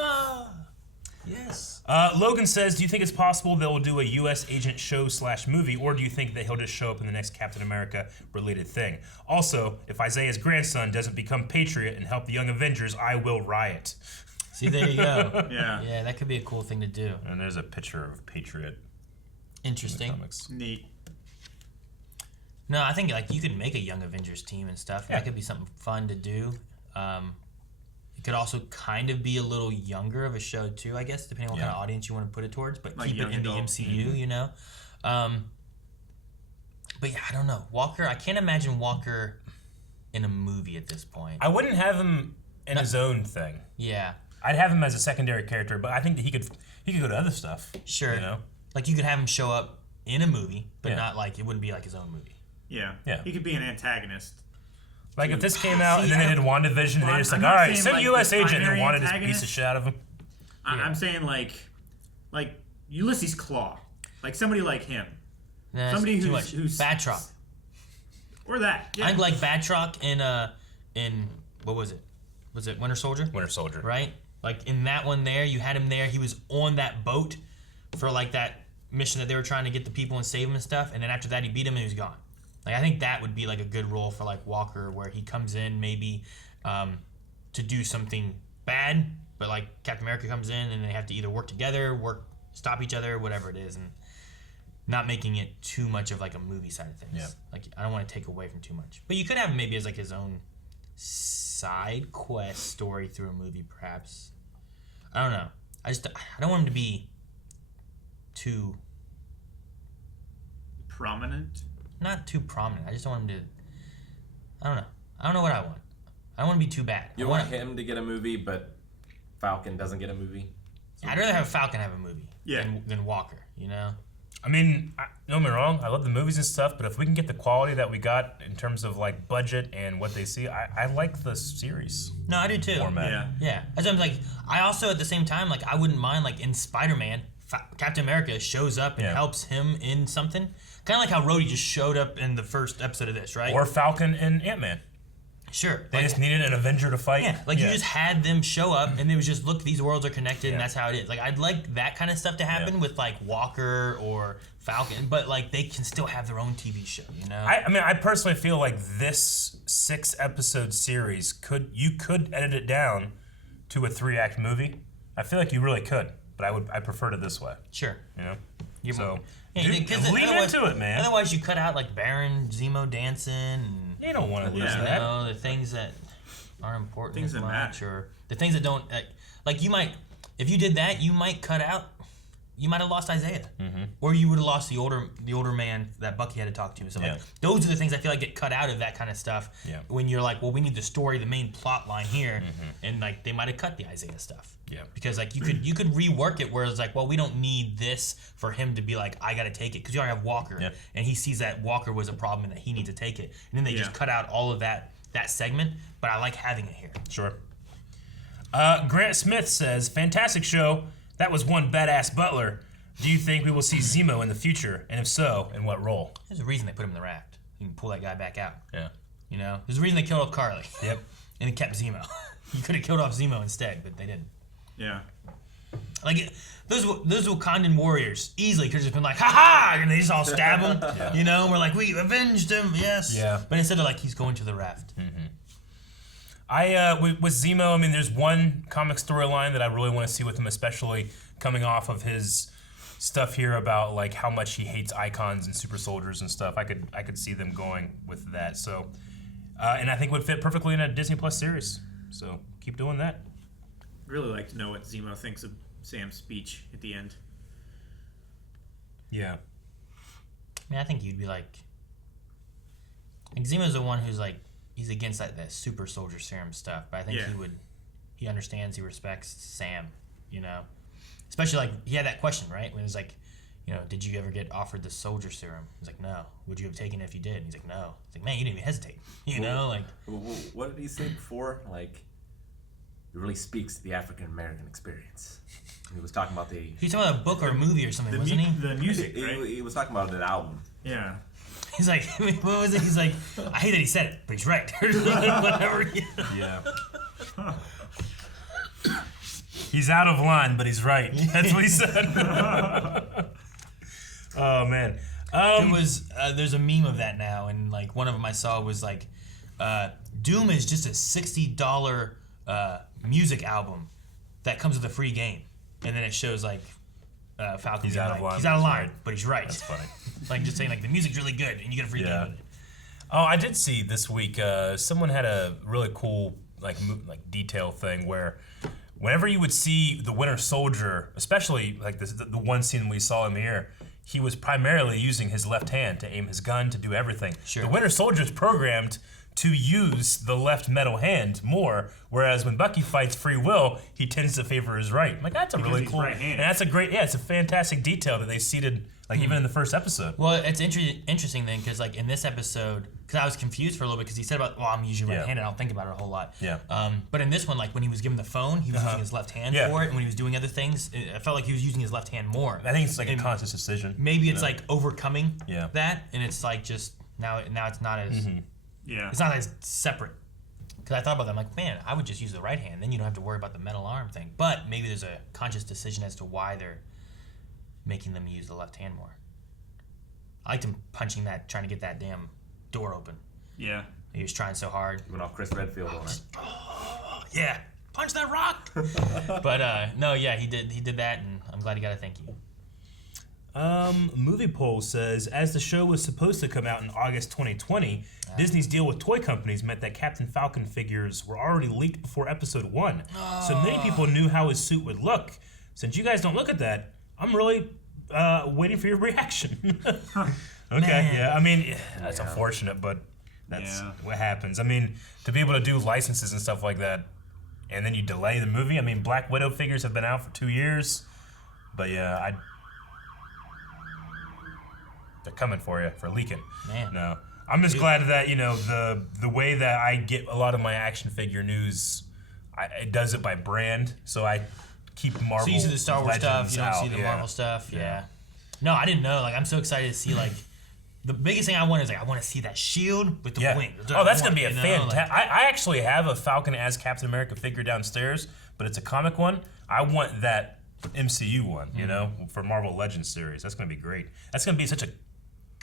yes. Logan says, do you think it's possible they will do a U.S. Agent show / movie, or do you think that he'll just show up in the next Captain America related thing? Also, if Isaiah's grandson doesn't become Patriot and help the Young Avengers, I will riot. See, there you go. Yeah, that could be a cool thing to do. And there's a picture of Patriot. Interesting. In the comics. Neat. No, I think like you could make a Young Avengers team and stuff. Yeah. That could be something fun to do. It could also kind of be a little younger of a show too, I guess, depending on what kind of audience you want to put it towards. But like keep it in the MCU, But yeah, I don't know. Walker, I can't imagine Walker in a movie at this point. I wouldn't have him in his own thing. Yeah. I'd have him as a secondary character, but I think that he could go to other stuff. Sure. Like you could have him show up in a movie, but not like it wouldn't be like his own movie. Yeah. He could be an antagonist. Like if this came out and then they did WandaVision and they're just like, all right, send U.S. Agent and wanted to piece of shit out of him. I'm saying like Ulysses Claw, like somebody like him, somebody who's Batroc, or that. Yeah. I think like Batroc in what was it? Was it Winter Soldier? Winter Soldier, right? Like in that one there, you had him there. He was on that boat for like that mission that they were trying to get the people and save him and stuff. And then after that, he beat him and he was gone. Like I think that would be like a good role for like Walker, where he comes in maybe to do something bad, but like Captain America comes in and they have to either work together, stop each other, whatever it is, and not making it too much of like a movie side of things. Yeah. Like I don't want to take away from too much, but you could have him maybe as like his own side quest story through a movie, perhaps. I don't know. I don't want him to be too prominent. Not too prominent. I just don't want him to. I don't know. I don't know what I want. I don't want to be too bad. You want him to get a movie, but Falcon doesn't get a movie? I'd rather have Falcon have a movie Yeah. than Walker, you know? I mean, don't get me wrong, I love the movies and stuff, but if we can get the quality that we got in terms of like budget and what they see, I like the series. No, I do too. Format. Yeah. As I'm like, I also at the same time, like, I wouldn't mind like in Spider-Man, Captain America shows up and helps him in something. Kind of like how Rhodey just showed up in the first episode of this, right? Or Falcon and Ant-Man. Sure. They just needed an Avenger to fight. Yeah, like you just had them show up and it was just, look, these worlds are connected and that's how it is. Like, I'd like that kind of stuff to happen with like Walker or Falcon, but like they can still have their own TV show, you know? I mean, I personally feel like this 6-episode series you could edit it down to a 3-act movie. I feel like you really could, but I preferred it this way. Sure. You know? So lean into it, man. Otherwise, you cut out like Baron Zemo dancing. And, you don't want to lose that. You know, the things that aren't important Things as that much, matter. or the things that don't like you might. If you did that, you might cut out. You might have lost Isaiah, or you would have lost the older man that Bucky had to talk to. So like, those are the things I feel like get cut out of that kind of stuff. Yeah. When you're like, well, we need the story, the main plot line here, and like they might have cut the Isaiah stuff. Yeah. Because like you could rework it where it's like, well, we don't need this for him to be like, I got to take it, because you already have Walker, and he sees that Walker was a problem and that he needs to take it, and then they just cut out all of that segment. But I like having it here. Sure. Grant Smith says, fantastic show. That was one badass butler. Do you think we will see Zemo in the future? And if so, in what role? There's a reason they put him in the raft. You can pull that guy back out. Yeah. You know? There's a reason they killed off Carly. Yep. And they kept Zemo. You could have killed off Zemo instead, but they didn't. Yeah. Like, those Wakandan warriors easily could have just been like, ha-ha! And they just all stab him. You know? And we're like, we avenged him, yes. Yeah. But instead of like, he's going to the raft. With Zemo, I mean, there's one comic storyline that I really want to see with him, especially coming off of his stuff here about like how much he hates icons and super soldiers and stuff. I could see them going with that. So, and I think would fit perfectly in a Disney Plus series. So keep doing that. Really like to know what Zemo thinks of Sam's speech at the end. Yeah. I mean, I think you'd be like Zemo's the one who's like, he's against that super soldier serum stuff, but I think he understands, he respects Sam, you know? Especially like, he had that question, right? When it was like, you know, did you ever get offered the soldier serum? He's like, no. Would you have taken it if you did? And he's like, no. It's like, man, you didn't even hesitate. You know, like. What did he say before? Like, it really speaks to the African American experience. He was talking about He's talking about a book or a movie or something, wasn't he? The music, right? He was talking about an album. Yeah. He's like, what was it? He's like, I hate that he said it, but he's right. Whatever. Yeah. He's out of line, but he's right. That's what he said. Oh man. There's a meme of that now, and like one of them I saw was like, Doom is just a $60 music album that comes with a free game, and then it shows like Falcon. He's out of line. He's out of line, but he's right. That's funny. Like just saying like the music's really good, and you get a free game with it. Oh, I did see this week. Someone had a really cool like detail thing where whenever you would see the Winter Soldier, especially like the one scene we saw him here, he was primarily using his left hand to aim his gun, to do everything. Sure. The Winter Soldier is programmed to use the left metal hand more, whereas when Bucky fights free will, he tends to favor his right. Like that's really cool, and that's a great, it's a fantastic detail that they seeded, like even in the first episode. Well, it's interesting then, because like in this episode, because I was confused for a little bit, because he said about, well, I'm usually right-handed, I don't think about it a whole lot. Yeah. But in this one, like when he was given the phone, he was using his left hand for it, and when he was doing other things, I felt like he was using his left hand more. I think it's like a conscious decision. Maybe it's like overcoming Yeah. that, and it's like just now it's not as Yeah. it's not as separate. Because I thought about that, I'm like, man, I would just use the right hand, then you don't have to worry about the metal arm thing. But maybe there's a conscious decision as to why they're making them use the left hand more. I liked him punching that, trying to get that damn door open. Yeah. He was trying so hard. He went off Chris Redfield on it. Yeah, punch that rock. But no, yeah, he did that, and I'm glad he got a thank you. Movie Poll says, as the show was supposed to come out in August 2020, Disney's deal with toy companies meant that Captain Falcon figures were already leaked before episode 1. So many people knew how his suit would look. Since you guys don't look at that, I'm really waiting for your reaction. Okay, yeah, I mean, that's unfortunate, but that's what happens. I mean, to be able to do licenses and stuff like that, and then you delay the movie. I mean, Black Widow figures have been out for 2 years, but yeah, they're coming for you for leaking. Man. No, I'm just glad that the way that I get a lot of my action figure news, it does it by brand. So I keep Marvel. So you see the Star Wars stuff, you don't out. see the Marvel stuff. Yeah. No, I didn't know. Like, I'm so excited to see like. The biggest thing I want is I want to see that shield with the wings. That's gonna be a fantastic. I actually have a Falcon as Captain America figure downstairs, but it's a comic one. I want that MCU one, for Marvel Legends series. That's gonna be great. That's gonna be such a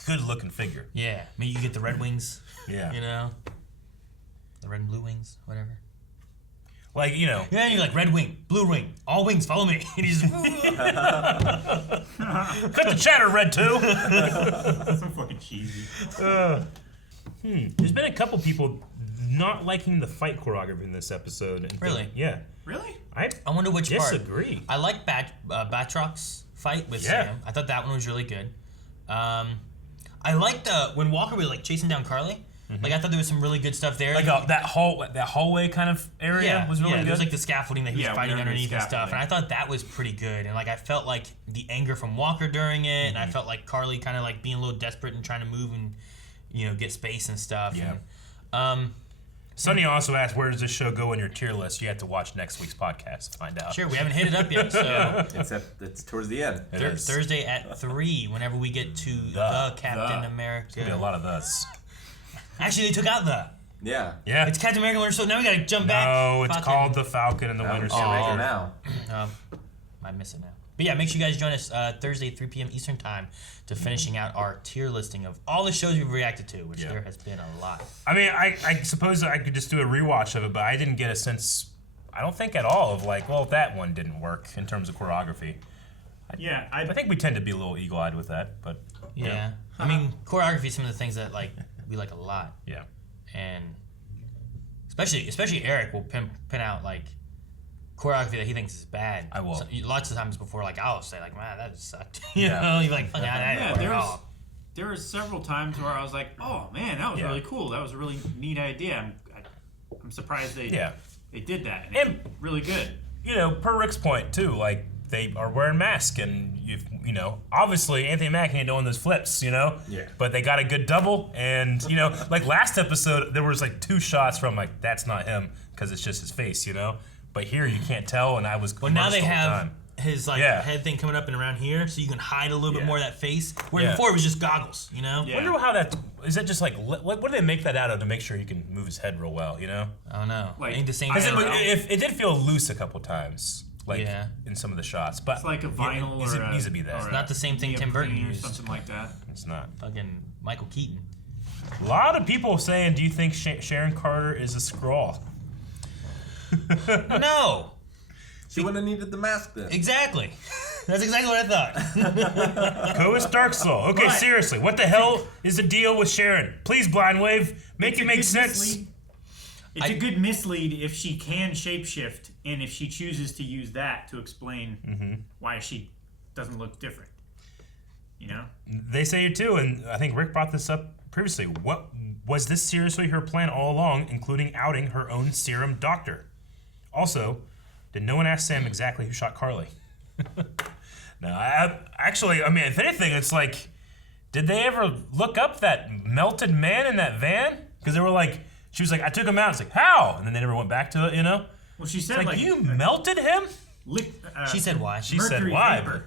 good looking figure. Yeah, maybe you get the red wings. Yeah. The red and blue wings, whatever. Like, Yeah, and you're like, red wing, blue wing, all wings, follow me. And he's just... Cut the chatter, Red 2. That's so fucking cheesy. There's been a couple people not liking the fight choreography in this episode. Really? Yeah. Really? I wonder which part. Disagree. I like Batroc's fight with Sam. I thought that one was really good. I liked when Walker was like chasing down Carly. Like, I thought there was some really good stuff there. Like that hallway kind of area was really good. There was like the scaffolding that he was fighting underneath and stuff. And I thought that was pretty good. And like, I felt like the anger from Walker during it. And I felt like Carly kind of like being a little desperate and trying to move and, get space and stuff. Yeah. And, Sonny also asked, where does this show go in your tier list? You have to watch next week's podcast to find out. Sure, we haven't hit it up yet. So It's towards the end. Thursday at 3, whenever we get to the Captain America. It's going to be a lot of those. Actually, they took out the. Yeah. It's Captain America Winter Soldier. Now we gotta jump back. No, it's called the Falcon and the Winter Soldier. Now. I miss it now. But yeah, make sure you guys join us Thursday at 3 p.m. Eastern Time to finishing out our tier listing of all the shows we've reacted to, which there has been a lot. I mean, I suppose I could just do a rewatch of it, but I didn't get a sense, I don't think at all, of like, well, that one didn't work in terms of choreography. I think we tend to be a little eagle-eyed with that, but... Yeah. I mean, choreography is some of the things that, like, we like a lot. Yeah. And especially Eric will pin out like choreography that he thinks is bad. I will. So, lots of times before, like, I'll say like, man, that just sucked. You know, you're like, there were several times where I was like, oh man, that was really cool. That was a really neat idea. I'm surprised they did that. And really good. Per Rick's point too, like, they are wearing masks, and obviously Anthony Mackie ain't doing those flips, but they got a good double, and like last episode there was like 2 shots from like, that's not him because it's just his face, but here you can't tell, and I was now they have time. His like head thing coming up and around here, so you can hide a little bit more of that face, where before it was just goggles, Wonder how that is. That just like, what do they make that out of to make sure he can move his head real well, I don't know. Like, ain't the same. It did feel loose a couple times. Like in some of the shots, but it's like a vinyl it needs to be that. It's not the same thing Tim Burton used. Or something like that. It's not. Fucking Michael Keaton. A lot of people saying, do you think Sharon Carter is a Skrull? No. She wouldn't have needed the mask then. Exactly. That's exactly what I thought. Coast Darksoul. Okay, seriously, what the hell is the deal with Sharon? Please, Blind Wave, make it make sense. It's a good mislead if she can shapeshift, and if she chooses to use that to explain why she doesn't look different. They say it too, and I think Rick brought this up previously. What was this seriously her plan all along, including outing her own serum doctor? Also, did no one ask Sam exactly who shot Carly? No, I mean, if anything, it's like, did they ever look up that melted man in that van? Because they were like, she was like, I took him out. It's like, how? And then they never went back to it, Well, she said like you melted him? She said why. She said why. Vapor,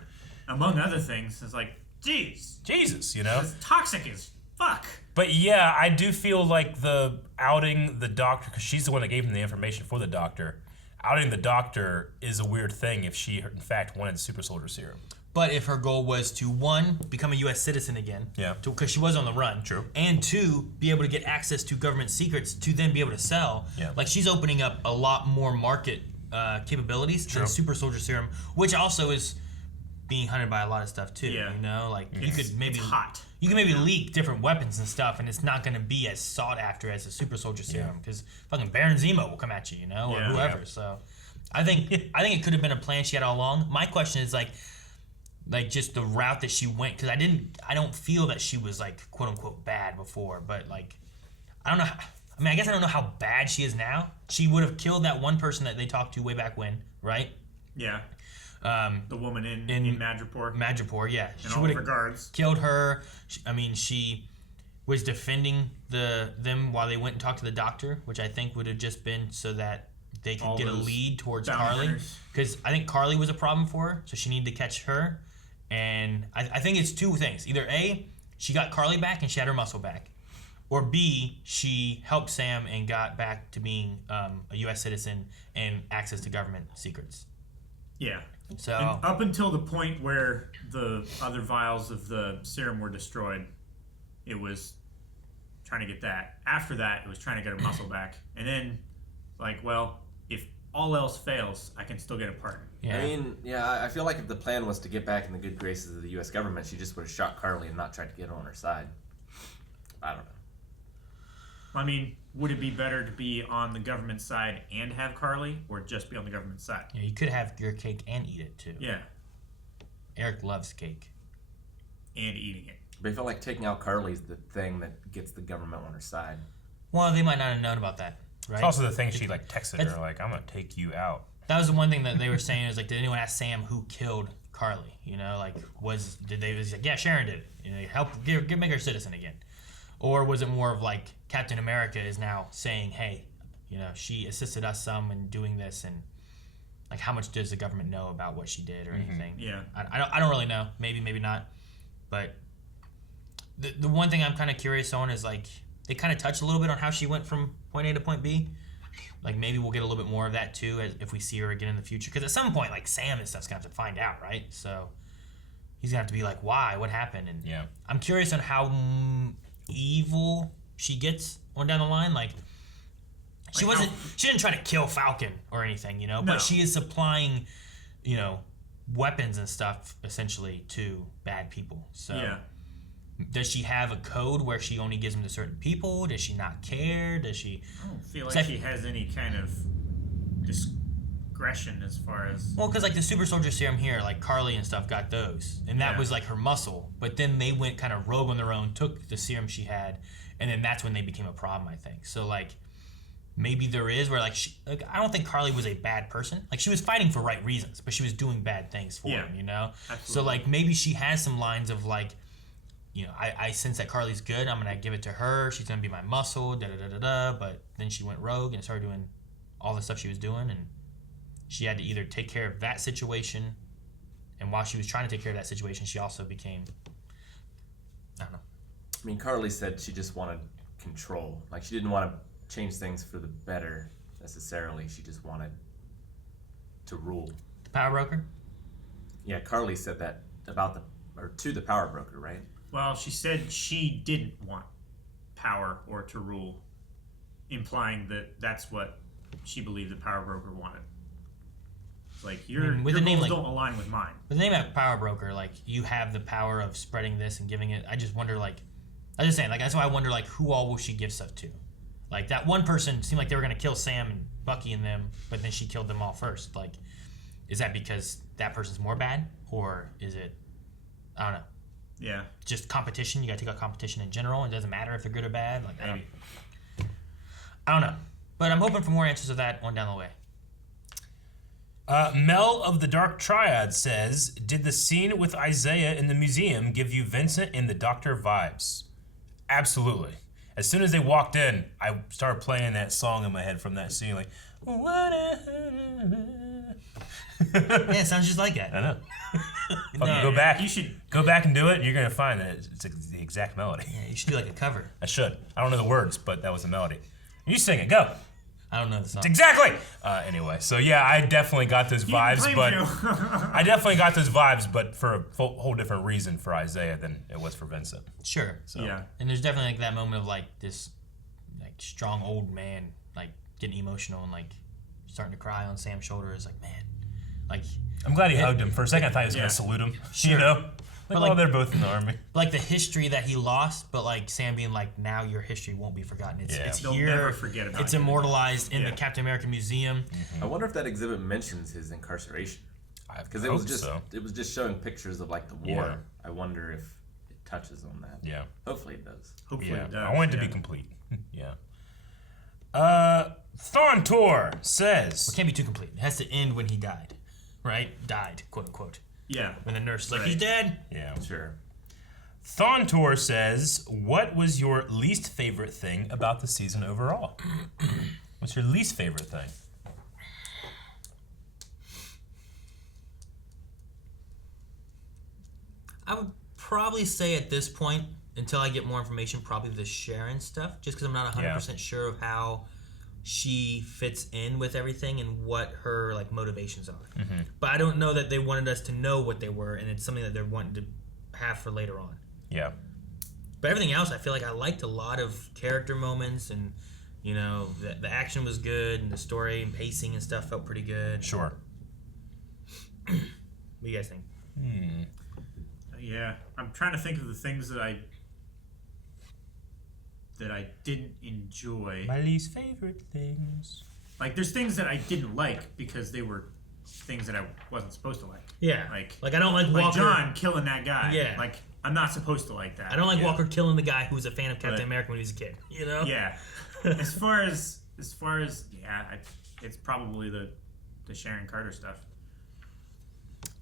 among other things. It's like, Jesus, it's toxic as fuck. But yeah, I do feel like the outing the doctor, because she's the one that gave him the information for the doctor. Outing the doctor is a weird thing if she, in fact, wanted super soldier serum. But if her goal was to, 1, become a U.S. citizen again, because she was on the run, and 2, be able to get access to government secrets to then be able to sell, like she's opening up a lot more market capabilities than super soldier serum, which also is being hunted by a lot of stuff too. You know, like you could maybe you can maybe leak different weapons and stuff, and it's not going to be as sought after as a super soldier serum because fucking Baron Zemo will come at you, you know, or whoever. So I think it could have been a plan she had all along. My question is like just the route that she went, because I don't feel that she was like quote unquote bad before, but like I don't know. I guess I don't know how bad she is now. She would have killed that one person that they talked to way back when, right? Yeah. The woman in Madripoor. Madripoor, yeah. In all regards. Killed her. She was defending them while they went and talked to the doctor, which I think would have just been so that they could get a lead towards Carly. Because I think Carly was a problem for her, so she needed to catch her. And I think it's 2 things. Either A, she got Carly back and she had her muscle back. Or B, she helped Sam and got back to being a U.S. citizen and access to government secrets. Yeah. So and up until the point where the other vials of the serum were destroyed, it was trying to get that. After that, it was trying to get her muscle back. And then, like, well, if all else fails, I can still get a pardon. Yeah. I mean, I feel like if the plan was to get back in the good graces of the U.S. government, she just would have shot Carly and not tried to get her on her side. I don't know. I mean, would it be better to be on the government side and have Carly, or just be on the government side? Yeah, you could have your cake and eat it too. Yeah. Eric loves cake. And eating it. But I feel like taking out Carly's the thing that gets the government on her side. Well, they might not have known about that, right? It's also the thing she like texted her like, "I'm gonna take you out." That was the one thing that they were saying is like, did anyone ask Sam who killed Carly? You know, like was like, yeah, Sharon did it. You know, make her a citizen again. Or was it more of like Captain America is now saying, hey, you know, she assisted us some in doing this, and like how much does the government know about what she did or anything? Yeah. I don't really know. Maybe not. But the one thing I'm kind of curious on is like they kind of touched a little bit on how she went from point A to point B. Like maybe we'll get a little bit more of that too if we see her again in the future. Because at some point, like Sam and stuff's gonna have to find out, right? So he's gonna have to be like, why? What happened? And I'm curious on how evil she gets on down the line. Like she didn't try to kill Falcon or anything, you know, but she is supplying, you know, weapons and stuff essentially to bad people. So does she have a code where she only gives them to certain people? Does she not care? Does she? I don't feel like she has any kind of discretion as far as. Well, because like the super soldier serum here, like Carly and stuff got those, and that was like her muscle. But then they went kind of rogue on their own, took the serum she had, and then that's when they became a problem, I think. So like maybe there is where like I don't think Carly was a bad person. Like she was fighting for right reasons, but she was doing bad things for him, you know. Absolutely. So like maybe she has some lines of like, you know, I sense that Carly's good. I'm gonna give it to her. She's gonna be my muscle. But then she went rogue and started doing all the stuff she was doing, and she had to either take care of that situation, and while she was trying to take care of that situation, she also became, I don't know. I mean, Carly said she just wanted control. Like she didn't want to change things for the better necessarily. She just wanted to rule. The power broker? Yeah, Carly said that to the power broker, right? Well, she said she didn't want power or to rule, implying that that's what she believed the power broker wanted. Like your goals don't align with mine. With the name of power broker, like you have the power of spreading this and giving it. I just wonder, like, I was just saying, like that's why I wonder, like, who all will she give stuff to? Like that one person seemed like they were gonna kill Sam and Bucky and them, but then she killed them all first. Like, is that because that person's more bad, or is it? I don't know. Yeah. Just competition. You gotta take out competition in general. It doesn't matter if they're good or bad. Like I don't know. But I'm hoping for more answers of that on down the way. Mel of the Dark Triad says, did the scene with Isaiah in the museum give you Vincent and the Doctor vibes? Absolutely. As soon as they walked in, I started playing that song in my head from that scene, like, yeah, it sounds just like that. I know. Go back. You should go back and do it. You're gonna find that it's the exact melody. Yeah, you should do like a cover. I should. I don't know the words, but that was the melody. You sing it. Go. I don't know the song. Exactly. Anyway, so yeah, I definitely got those vibes, but I definitely got those vibes, but for a whole different reason for Isaiah than it was for Vincent. Sure. So. Yeah. And there's definitely like that moment of like this, like strong old man like getting emotional and like starting to cry on Sam's shoulder. Is like, man, like I'm glad he hugged him. For a second, I thought he was gonna salute him. Sure. You know. But Like, they're both in the army. Like the history that he lost, but like Sam being like, now your history won't be forgotten. It's They'll here. never forget about It's you. immortalized in the Captain America Museum. I wonder if that exhibit mentions his incarceration. Because it was just showing pictures of like the war. Yeah. I wonder if it touches on that. Yeah. Hopefully it does. Hopefully it does. I want it to be complete. Yeah. Thontor says... It can't be too complete. It has to end when he died. Right? Died, quote unquote. Yeah. When the nurse is like, he's dead. Yeah. Sure. Thontor says, what was your least favorite thing about the season overall? What's your least favorite thing? I would probably say at this point, until I get more information, probably the Sharon stuff, just because I'm not 100% sure of how she fits in with everything and what her like motivations are. But I don't know that they wanted us to know what they were, and it's something that they're wanting to have for later on. Yeah. But everything else, I feel like I liked a lot of character moments, and you know, the action was good, and the story and pacing and stuff felt pretty good. Sure. What do you guys think? Yeah, I'm trying to think of the things that I didn't enjoy. My least favorite things. Like, there's things that I didn't like because they were things that I wasn't supposed to like. Yeah. Like I don't like Walker. John killing that guy. Yeah. Like, I'm not supposed to like that. I don't like Walker killing the guy who was a fan of Captain America when he was a kid. You know? Yeah. as far as it's probably the Sharon Carter stuff.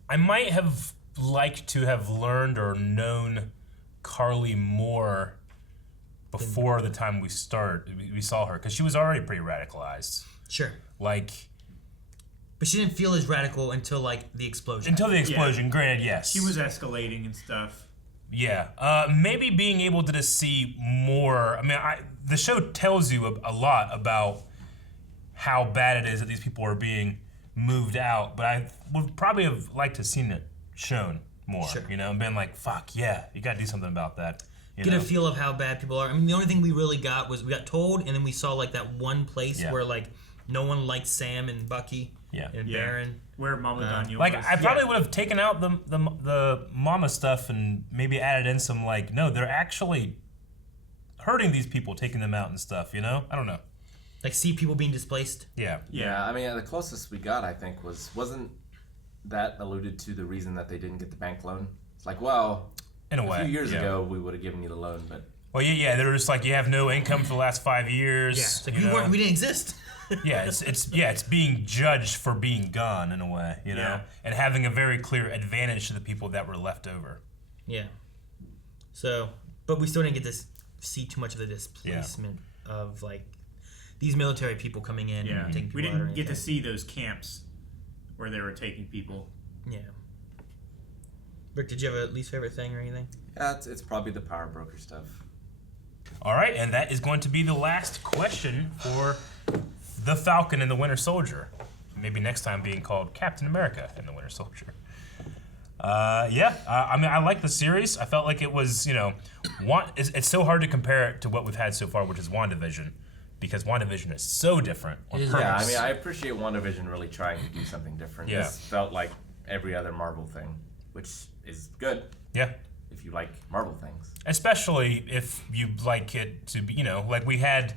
I might have liked to have learned or known Carly more before the time we saw her, because she was already pretty radicalized. Sure. Like, but she didn't feel as radical until like the explosion. Granted, yes. She was escalating and stuff. Yeah. Maybe being able to just see more. I mean, the show tells you a lot about how bad it is that these people are being moved out, but I would probably have liked to have seen it shown more. Sure. You know, and been like, fuck yeah, you gotta do something about that. Get a feel of how bad people are. I mean, the only thing we really got was we got told, and then we saw like that one place where like no one liked Sam and Bucky and Baron. Where Mama Danya like was. I probably would have taken out the mama stuff and maybe added in some like, no, they're actually hurting these people, taking them out and stuff. You know, I don't know. Like see people being displaced. Yeah. Yeah. I mean, the closest we got, I think, wasn't that alluded to the reason that they didn't get the bank loan? It's like, well, in a way, few years ago we would have given you the loan, but. Well, yeah, they're just like, you have no income for the last 5 years. Yeah, it's like we didn't exist. Yeah, it's being judged for being gone in a way, you know, and having a very clear advantage to the people that were left over. Yeah. So, but we still didn't get to see too much of the displacement of like these military people coming in. Yeah, and taking people we out or didn't get to anything. see those camps where they were taking people. Yeah. Rick, did you have a least favorite thing or anything? Yeah, it's probably the power broker stuff. All right, and that is going to be the last question for the Falcon and the Winter Soldier. Maybe next time being called Captain America and the Winter Soldier. I mean, I like the series. I felt like it was, you know, it's so hard to compare it to what we've had so far, which is WandaVision, because WandaVision is so different on purpose. Yeah, I mean, I appreciate WandaVision really trying to do something different. Yeah. This felt like every other Marvel thing, which is good. Yeah. If you like Marvel things. Especially if you like it to be, you know, like we had,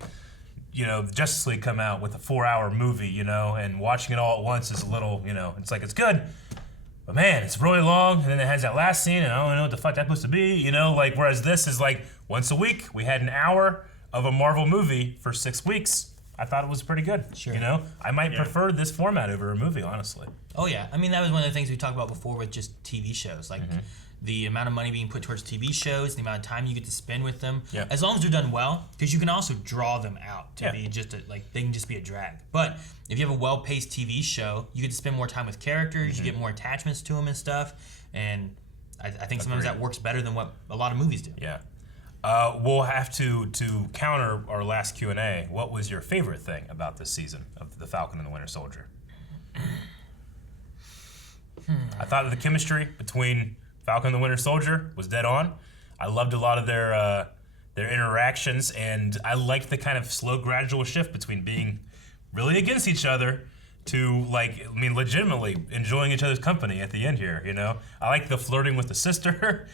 you know, Justice League come out with a 4-hour movie, you know, and watching it all at once is a little, you know, it's like it's good, but man, it's really long, and then it has that last scene, and I don't know what the fuck that's supposed to be, you know, like, whereas this is like once a week, we had an hour of a Marvel movie for 6 weeks. I thought it was pretty good, you know? I might prefer this format over a movie, honestly. Oh yeah, I mean that was one of the things we talked about before with just TV shows, like the amount of money being put towards TV shows, the amount of time you get to spend with them. Yeah. As long as they're done well, because you can also draw them out to be just they can just be a drag. But if you have a well-paced TV show, you get to spend more time with characters, you get more attachments to them and stuff, and I think sometimes that works better than what a lot of movies do. Yeah. We'll have to counter our last Q&A. What was your favorite thing about this season of The Falcon and the Winter Soldier? I thought the chemistry between Falcon and the Winter Soldier was dead on. I loved a lot of their interactions, and I liked the kind of slow, gradual shift between being really against each other to, like, I mean, legitimately enjoying each other's company at the end here, you know? I like the flirting with the sister,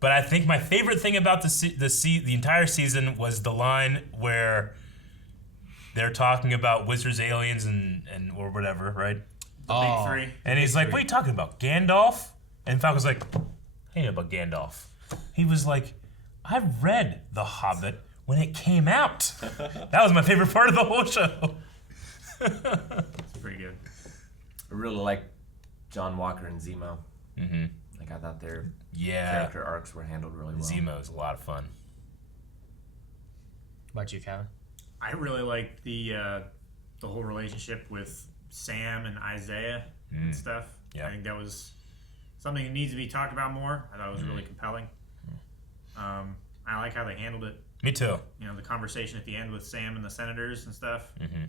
but I think my favorite thing about the entire season was the line where they're talking about wizards, aliens, and or whatever, right? The big three. And he's like, what are you talking about, Gandalf? And Falcon's like, I know about Gandalf. He was like, I read The Hobbit when it came out. That was my favorite part of the whole show. It's pretty good. I really like John Walker and Zemo. Mm-hmm. Like, I thought their character arcs were handled really well. Zemo is a lot of fun. What about you, Kevin? I really liked the whole relationship with Sam and Isaiah and stuff. Yeah. I think that was something that needs to be talked about more. I thought it was really compelling. I like how they handled it. Me too. You know, the conversation at the end with Sam and the senators and stuff. Mm-hmm. It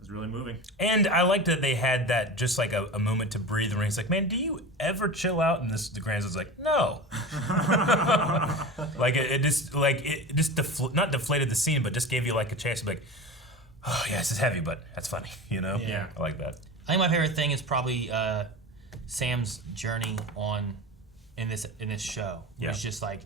was really moving. And I liked that they had that just like a moment to breathe. And he's like, man, do you ever chill out? And the grandson's like, no. Like it just not deflated the scene, but just gave you like a chance to be like, oh yeah, this is heavy, but that's funny, you know? Yeah. I like that. I think my favorite thing is probably Sam's journey in this show. Yeah. It's just like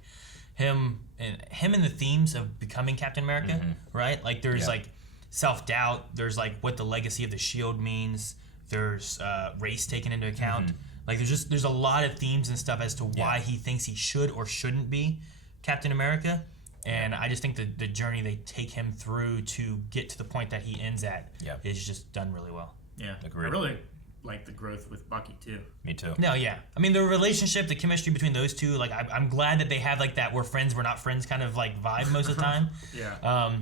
him and the themes of becoming Captain America, right? Like there's like self-doubt, there's like what the legacy of the shield means, there's race taken into account. Like there's a lot of themes and stuff as to why he thinks he should or shouldn't be Captain America. And I just think the journey they take him through to get to the point that he ends at is just done really well. Yeah. Agreed. I really like the growth with Bucky too. Me too. No, yeah. I mean, the relationship, the chemistry between those two, like I'm glad that they have like that we're friends, we're not friends kind of like vibe most of the time.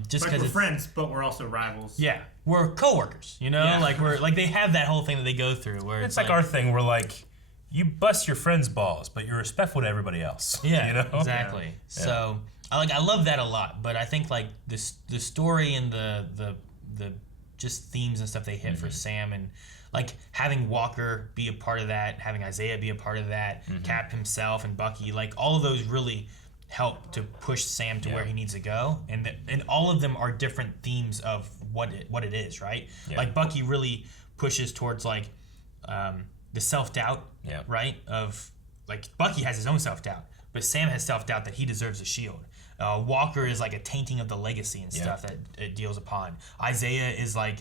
Just like because we're friends, but we're also rivals. Yeah, we're coworkers. You know, like we're like they have that whole thing that they go through where It's like our thing. We're like, you bust your friends' balls, but you're respectful to everybody else. Yeah, you know? exactly. Yeah. So I love that a lot. But I think like the story and the just themes and stuff they hit for Sam, and like having Walker be a part of that, having Isaiah be a part of that, Cap himself and Bucky, like all of those really help to push Sam to where he needs to go, and all of them are different themes of what it is, right? Like Bucky really pushes towards like the self-doubt, right? Of like Bucky has his own self-doubt, but Sam has self-doubt that he deserves a shield. Walker is like a tainting of the legacy and stuff that it deals upon. Isaiah is like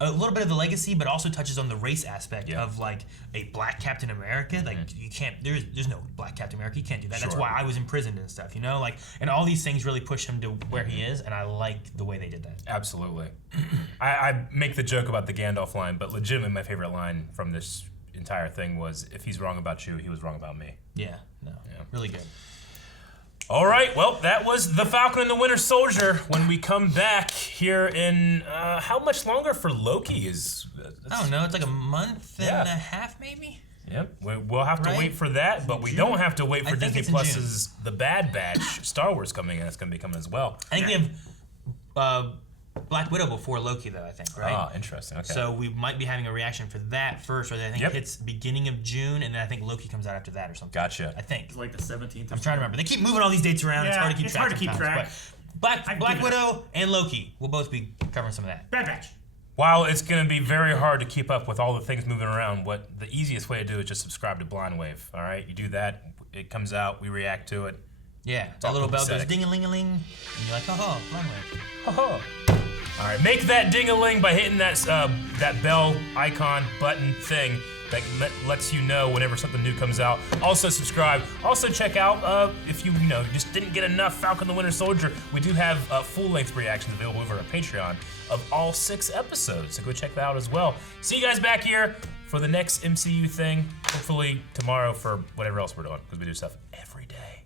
a little bit of the legacy, but also touches on the race aspect of like a black Captain America. Like you can't, there's no black Captain America. You can't do that. That's why I was imprisoned and stuff, you know? Like, and all these things really push him to where he is, and I like the way they did that. Absolutely. I make the joke about the Gandalf line, but legitimately my favorite line from this entire thing was, if he's wrong about you, he was wrong about me. Really good. All right, well, that was The Falcon and the Winter Soldier. When we come back here in, how much longer for Loki is? I don't know, it's like a month and a half maybe? Yep, we'll have to wait for that, but we don't have to wait for Disney Plus's The Bad Batch, Star Wars coming in. It's going to be coming as well. I think they have Black Widow before Loki, though, I think, right? Ah, interesting, okay. So we might be having a reaction for that first, or I think it hits beginning of June, and then I think Loki comes out after that or something. Gotcha. I think. It's like the 17th. I'm trying to remember. They keep moving all these dates around. It's hard to keep track. But Black Widow and Loki will both be covering some of that. Bad Batch. While it's going to be very hard to keep up with all the things moving around, what the easiest way to do is just subscribe to Blind Wave, all right? You do that, it comes out, we react to it. Yeah, that little bell goes ding-a-ling-a-ling, and you're like, oh, Blind Wave. Oh. All right, make that ding-a-ling by hitting that bell icon button thing that lets you know whenever something new comes out. Also subscribe. Also check out, if you just didn't get enough Falcon the Winter Soldier, we do have full-length reactions available over at Patreon of all 6 episodes, so go check that out as well. See you guys back here for the next MCU thing, hopefully tomorrow for whatever else we're doing, because we do stuff every day.